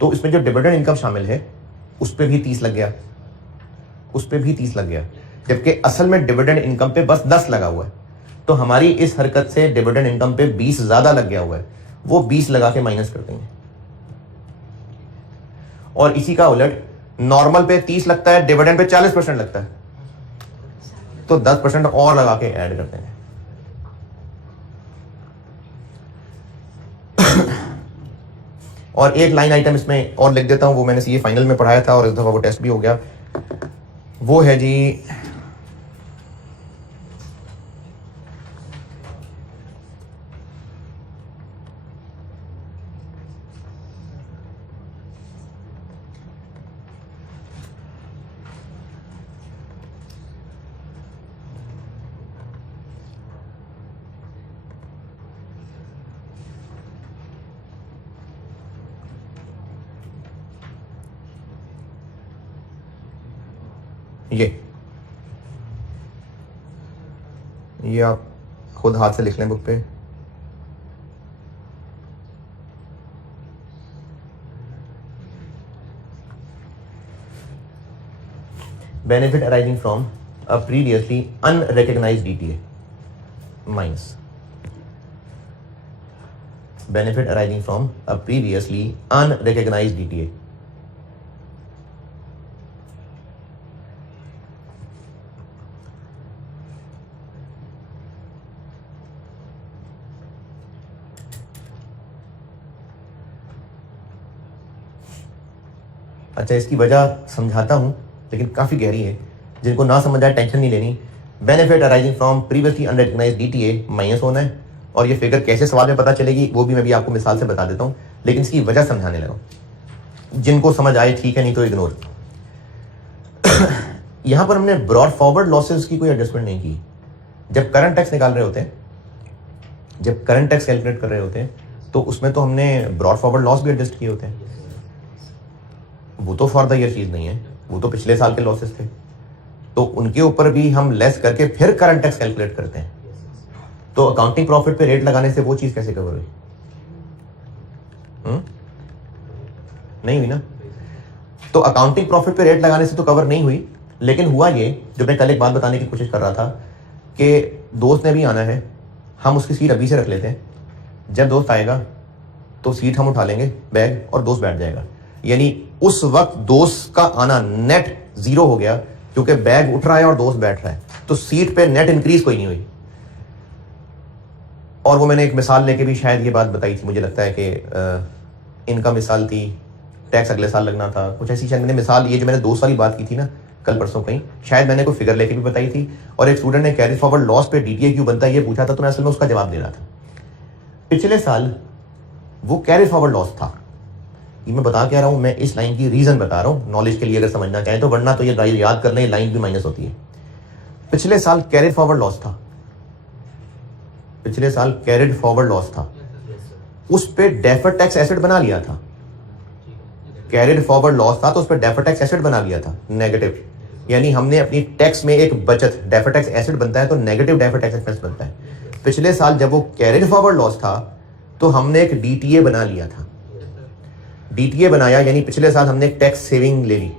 तो इसमें जो डिविडेंड इनकम शामिल है उस पे भी 30 लग गया, उस पे भी 30 लग गया, जबकि असल में डिविडेंड इनकम पे बस 10 लगा हुआ है। तो हमारी इस हरकत से डिविडेंड इनकम पे 20 ज्यादा लग गया हुआ है, वो 20 लगा के माइनस कर देंगे। और इसी का उलट नॉर्मल पे 30 लगता है, डिविडेंड पे 40% लगता है, तो 10% और लगा के ऐड करते हैं। और एक लाइन आइटम इसमें और लिख देता हूं, वो मैंने सीए फाइनल में पढ़ाया था और इस दफा वो टेस्ट भी हो गया। वो है जी ये आप खुद हाथ से लिख लें बुक पे। Benefit arising from a previously unrecognized DTA minus benefit arising from a previously unrecognized DTA. अच्छा, इसकी वजह समझाता हूं लेकिन काफ़ी गहरी है, जिनको ना समझ आए टेंशन नहीं लेनी। Benefit arising from previously unrecognised DTA minus होना है, और ये फिगर कैसे सवाल में पता चलेगी वो भी मैं भी आपको मिसाल से बता देता हूँ, लेकिन इसकी वजह समझाने लगा। जिनको समझ आए ठीक है, नहीं तो इग्नोर। यहां पर हमने ब्रॉड फॉरवर्ड लॉसेस की कोई एडजस्टमेंट नहीं की। जब करंट टैक्स निकाल रहे होते हैं, जब करंट टैक्स कैलकुलेट कर रहे होते हैं, तो उसमें तो हमने ब्रॉड फॉरवर्ड लॉस भी एडजस्ट किए होते हैं। वो तो फॉर द ईयर चीज नहीं है, वो तो पिछले साल के लॉसेस थे, तो उनके ऊपर भी हम लेस करके फिर करंट टैक्स कैलकुलेट करते हैं। तो अकाउंटिंग प्रॉफिट पे रेट लगाने से वो चीज कैसे कवर हुई? नहीं हुई ना। तो अकाउंटिंग प्रॉफिट पे रेट लगाने से तो कवर नहीं हुई, लेकिन हुआ ये, जो मैं कल एक बात बताने की कोशिश कर रहा था कि दोस्त ने भी आना है, हम उसकी सीट अभी से रख लेते हैं। जब दोस्त आएगा तो सीट हम उठा लेंगे, बैग, और दोस्त बैठ जाएगा। यानी उस वक्त दोस्त का आना नेट जीरो हो गया, क्योंकि बैग उठ रहा है और दोस्त बैठ रहा है, तो सीट पे नेट इंक्रीज कोई नहीं हुई। और वो मैंने एक मिसाल लेके भी शायद ये बात बताई थी, मुझे लगता है कि इनका मिसाल थी, टैक्स अगले साल लगना था, कुछ ऐसी शायद मैंने मिसाल, ये जो मैंने 2 साल की बात की थी ना कल परसों कहीं, शायद मैंने कोई फिगर लेके भी बताई थी। और एक स्टूडेंट ने कैरी फॉरवर्ड लॉस पे DTA क्यों बनता है ये पूछा था, तो मैं असल में उसका जवाब दे रहा था। पिछले साल वो कैरी फॉरवर्ड लॉस था, ये मैं बता क्या रहा हूं, मैं इस लाइन की रीजन बता रहा हूं नॉलेज के लिए, अगर समझना चाहें तो, वरना तो ये याद कर लें, लाइन भी माइनस होती है। पिछले साल कैरिड फॉरवर्ड लॉस था, पिछले साल कैरिड फॉरवर्ड लॉस था, उस पे डेफर्ड टैक्स एसेट बना लिया था। कैरिड फॉरवर्ड लॉस था तो उस पे डेफर्ड टैक्स एसेट बना लिया था, नेगेटिव। यानी हमने अपनी टैक्स में एक बचत, डेफर्ड टैक्स एसेट बनता है तो नेगेटिव डेफर्ड टैक्स एक्सपेंस बनता है। पिछले साल जब वो कैरिड फॉरवर्ड लॉस था तो हमने एक DTA बना लिया था। DTA बनाया यानी पिछले साल हमने एक टैक्स सेविंग ले ली,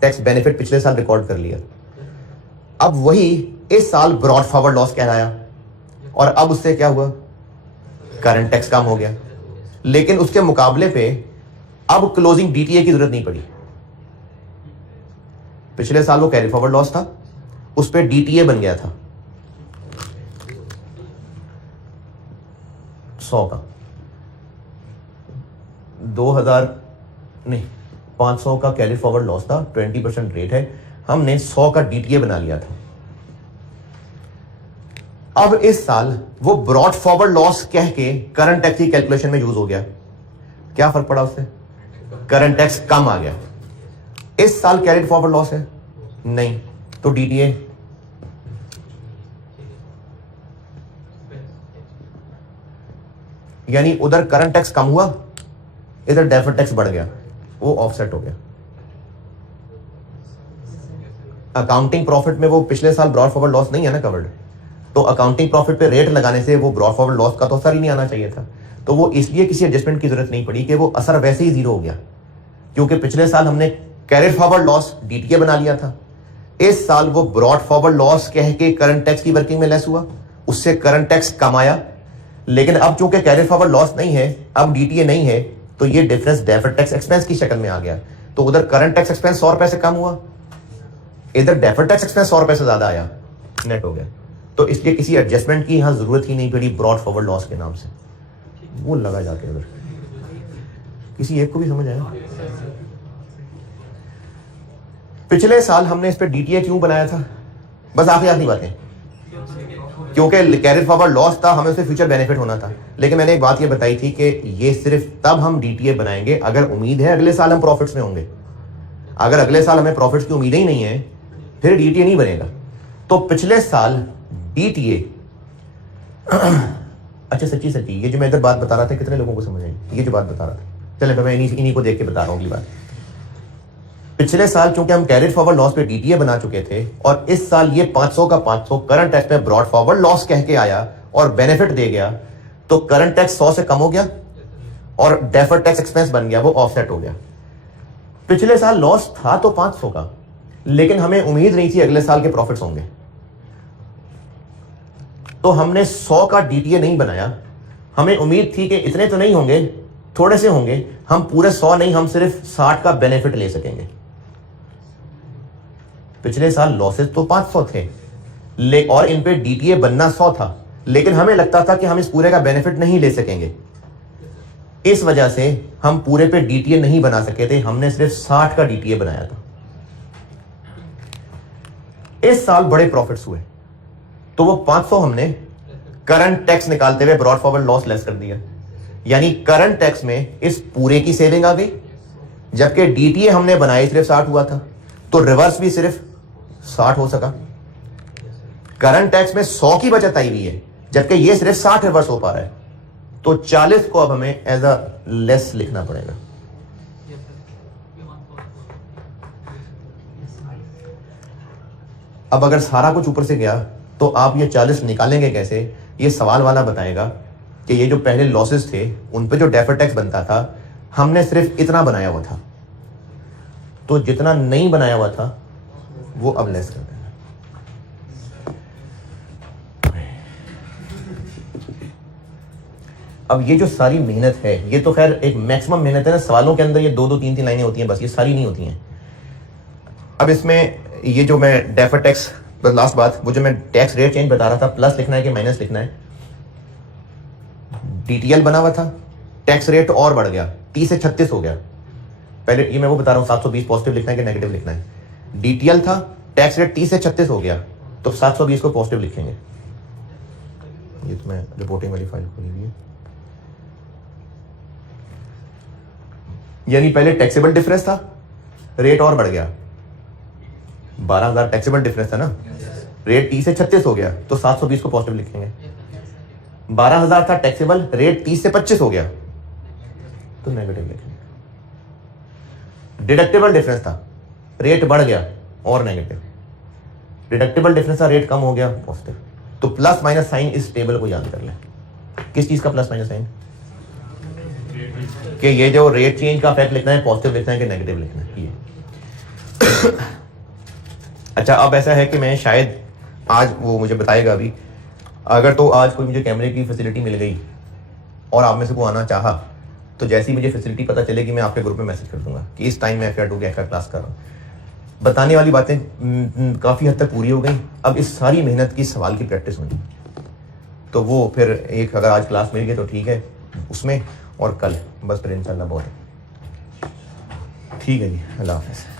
टैक्स बेनिफिट पिछले साल रिकॉर्ड कर लिया। अब वही इस साल ब्रॉड फॉरवर्ड लॉस कहलाया, और अब उससे क्या हुआ, करंट टैक्स कम हो गया, लेकिन उसके मुकाबले पे अब क्लोजिंग DTA की जरूरत नहीं पड़ी। पिछले साल वो कैरी फॉरवर्ड लॉस था, उस पे DTA बन गया था 100 का, 500 का कैरी फॉरवर्ड लॉस था, 20% रेट है, हमने 100 का DTA बना लिया था। अब इस साल वो ब्रॉड फॉरवर्ड लॉस कह के करंट टैक्स की कैलकुलेशन में यूज हो गया। क्या फर्क पड़ा उससे? करंट टैक्स कम आ गया। इस साल कैरिड फॉरवर्ड लॉस है नहीं, तो DTA यानी उधर करंट टैक्स कम हुआ, इधर डेफर्ड टैक्स बढ़ गया, वो ऑफसेट हो गया। अकाउंटिंग प्रॉफिट में वो पिछले साल ब्रॉड फॉरवर्ड लॉस नहीं है ना कवर्ड, तो अकाउंटिंग प्रॉफिट पे रेट लगाने से वो ब्रॉड फॉरवर्ड लॉस का तो असर ही नहीं आना चाहिए था। तो वो इसलिए किसी एडजस्टमेंट की जरूरत नहीं पड़ी कि वो असर वैसे ही जीरो हो गया, क्योंकि पिछले साल हमने कैरिड फॉरवर्ड लॉस DTA बना लिया था। इस साल वो ब्रॉड फॉरवर्ड लॉस कह के करंट टैक्स की वर्किंग में लेस हुआ, उससे करंट टैक्स कम आया, लेकिन अब चूंकि कैरिड फॉरवर्ड लॉस नहीं है, अब DTA नहीं है, तो ये डिफरेंस डेफर्ड टैक्स एक्सपेंस की शक्ल में आ गया। तो उधर करंट टैक्स एक्सपेंस 100 रुपए से कम हुआ, इधर डेफर्ड टैक्स एक्सपेंस 100 रुपए से ज्यादा आया, नेट हो गया। तो इसलिए किसी एडजस्टमेंट की यहां जरूरत ही नहीं पड़ी ब्रॉड फॉरवर्ड लॉस के नाम से। वो लगा जाके उधर, किसी एक को भी समझ आया? पिछले साल हमने इस पे DTA क्यों बनाया था? बस आखिरी बातें, क्योंकि कैरिड फॉरवर्ड लॉस था, हमें उससे फ्यूचर बेनिफिट होना था। लेकिन मैंने एक बात ये बताई थी कि ये सिर्फ तब हम DTA बनाएंगे अगर उम्मीद है अगले साल हम प्रॉफिट्स में होंगे। अगर अगले साल हमें प्रॉफिट्स की उम्मीद ही नहीं है, फिर DTA नहीं बनेगा। तो पिछले साल DTA अच्छा सच्ची ये जो मैं इधर बात बता रहा था, कितने लोगों को समझ आई ये जो बात बता रहा था? चले मैं इन्हीं को देख के बता रहा हूँ अगली बात। पिछले साल चूंकि हम कैरिड फॉरवर्ड लॉस पे DTA बना चुके थे, और इस साल ये 500 का 500 करंट टैक्स में ब्रॉड फॉरवर्ड लॉस कह के आया और बेनिफिट दे गया, तो करंट टैक्स 100 से कम हो गया और डेफर्ड टैक्स एक्सपेंस बन गया, वो ऑफसेट हो गया। पिछले साल लॉस था तो 500 का, लेकिन हमें उम्मीद नहीं थी अगले साल के प्रॉफिट्स होंगे, तो हमने 100 का डीटीए नहीं बनाया। हमें उम्मीद थी कि इतने तो नहीं होंगे, थोड़े से होंगे, हम पूरे 100 नहीं, हम सिर्फ 60 का बेनिफिट ले सकेंगे। पिछले साल लॉसेस तो 500 थे और इन पे डीटीए बनना 100 था, लेकिन हमें लगता था कि हम इस पूरे का बेनिफिट नहीं ले सकेंगे। इस वजह से हम पूरे पे डीटीए नहीं बना सके थे, हमने सिर्फ 60 का डीटीए बनाया था। इस साल बड़े प्रॉफिट्स हुए, तो वो 500 हमने करंट टैक्स निकालते हुए ब्रॉड फॉरवर्ड लॉस लेस कर दिया, यानी करंट टैक्स में इस पूरे की सेविंग आ गई, जबकि डीटीए हमने बनाए सिर्फ 60 हुआ था, तो रिवर्स भी सिर्फ 60 हो सका। करंट टैक्स में 100 की बचत आई हुई है, जबकि ये सिर्फ 60 रिवर्स हो पा रहा है, तो 40 को अब हमें एज अ लेस लिखना पड़ेगा। अब अगर सारा कुछ ऊपर से गया तो आप ये 40 निकालेंगे कैसे, ये सवाल वाला बताएगा कि ये जो पहले लॉसेस थे उन पे जो डेफर्ड टैक्स बनता था, हमने सिर्फ इतना बनाया हुआ था, तो जितना नहीं बनाया हुआ था वो अब लेस कर देना। अब ये जो सारी मेहनत है, ये तो खैर एक मैक्सिमम मेहनत है ना, सवालों के अंदर ये 2-2 3-3 लाइनें होती हैं बस, ये सारी नहीं होती हैं। अब इसमें ये जो मैं डेफर्ड टैक्स, लास्ट बात, वो जो मैं टैक्स रेट चेंज बता रहा था, प्लस लिखना है कि माइनस लिखना है। डीटीएल बना हुआ था, टैक्स रेट और बढ़ गया, 30 से 36 हो गया। पहले ये मैं वो बता रहा हूँ 720 पॉजिटिव लिखना है कि नेगेटिव लिखना है। डीटीएल था, टैक्स रेट 30 से 36 हो गया, तो 720 को पॉजिटिव लिखेंगे। ये तो मैं रिपोर्टिंग वाली फाइल खोली हुई है, यानी पहले टैक्सेबल डिफरेंस था, रेट और बढ़ गया, 12,000 टैक्सेबल डिफरेंस था ना, रेट 30 से 36 हो गया, तो 720 को पॉजिटिव लिखेंगे। 12,000 था टैक्सेबल, रेट 30 से 25 हो गया, तो नेगेटिव लिखेंगे। डिडक्टेबल डिफरेंस था, रेट बढ़ गया और नेगेटिव, डिडक्टेबल डिफरेंस था, रेट कम हो गया, पॉजिटिव। तो प्लस माइनस साइन इस टेबल को याद कर लें। किस चीज का प्लस माइनस साइन? कि ये जो रेट चेंज का इफेक्ट लिखना है, पॉजिटिव लिखना है कि नेगेटिव लिखना है, ये। अच्छा, अब ऐसा है कि मैं शायद आज, वो मुझे बताएगा अभी, अगर तो आज कोई मुझे कैमरे की फैसिलिटी मिल गई और आप में से को आना चाहा, तो जैसी मुझे फैसिलिटी पता चलेगी मैं आपके ग्रुप में मैसेज कर दूंगा कि इस टाइम में FR2 की एक्स्ट्रा क्लास कर रहा हूँ। बताने वाली बातें काफ़ी हद तक पूरी हो गई, अब इस सारी मेहनत की सवाल की प्रैक्टिस होनी, तो वो फिर एक अगर आज क्लास मिल गई तो ठीक है, उसमें, और कल बस फिर इंशाल्लाह बहुत है। ठीक है जी, अल्लाह हाफ़िज़।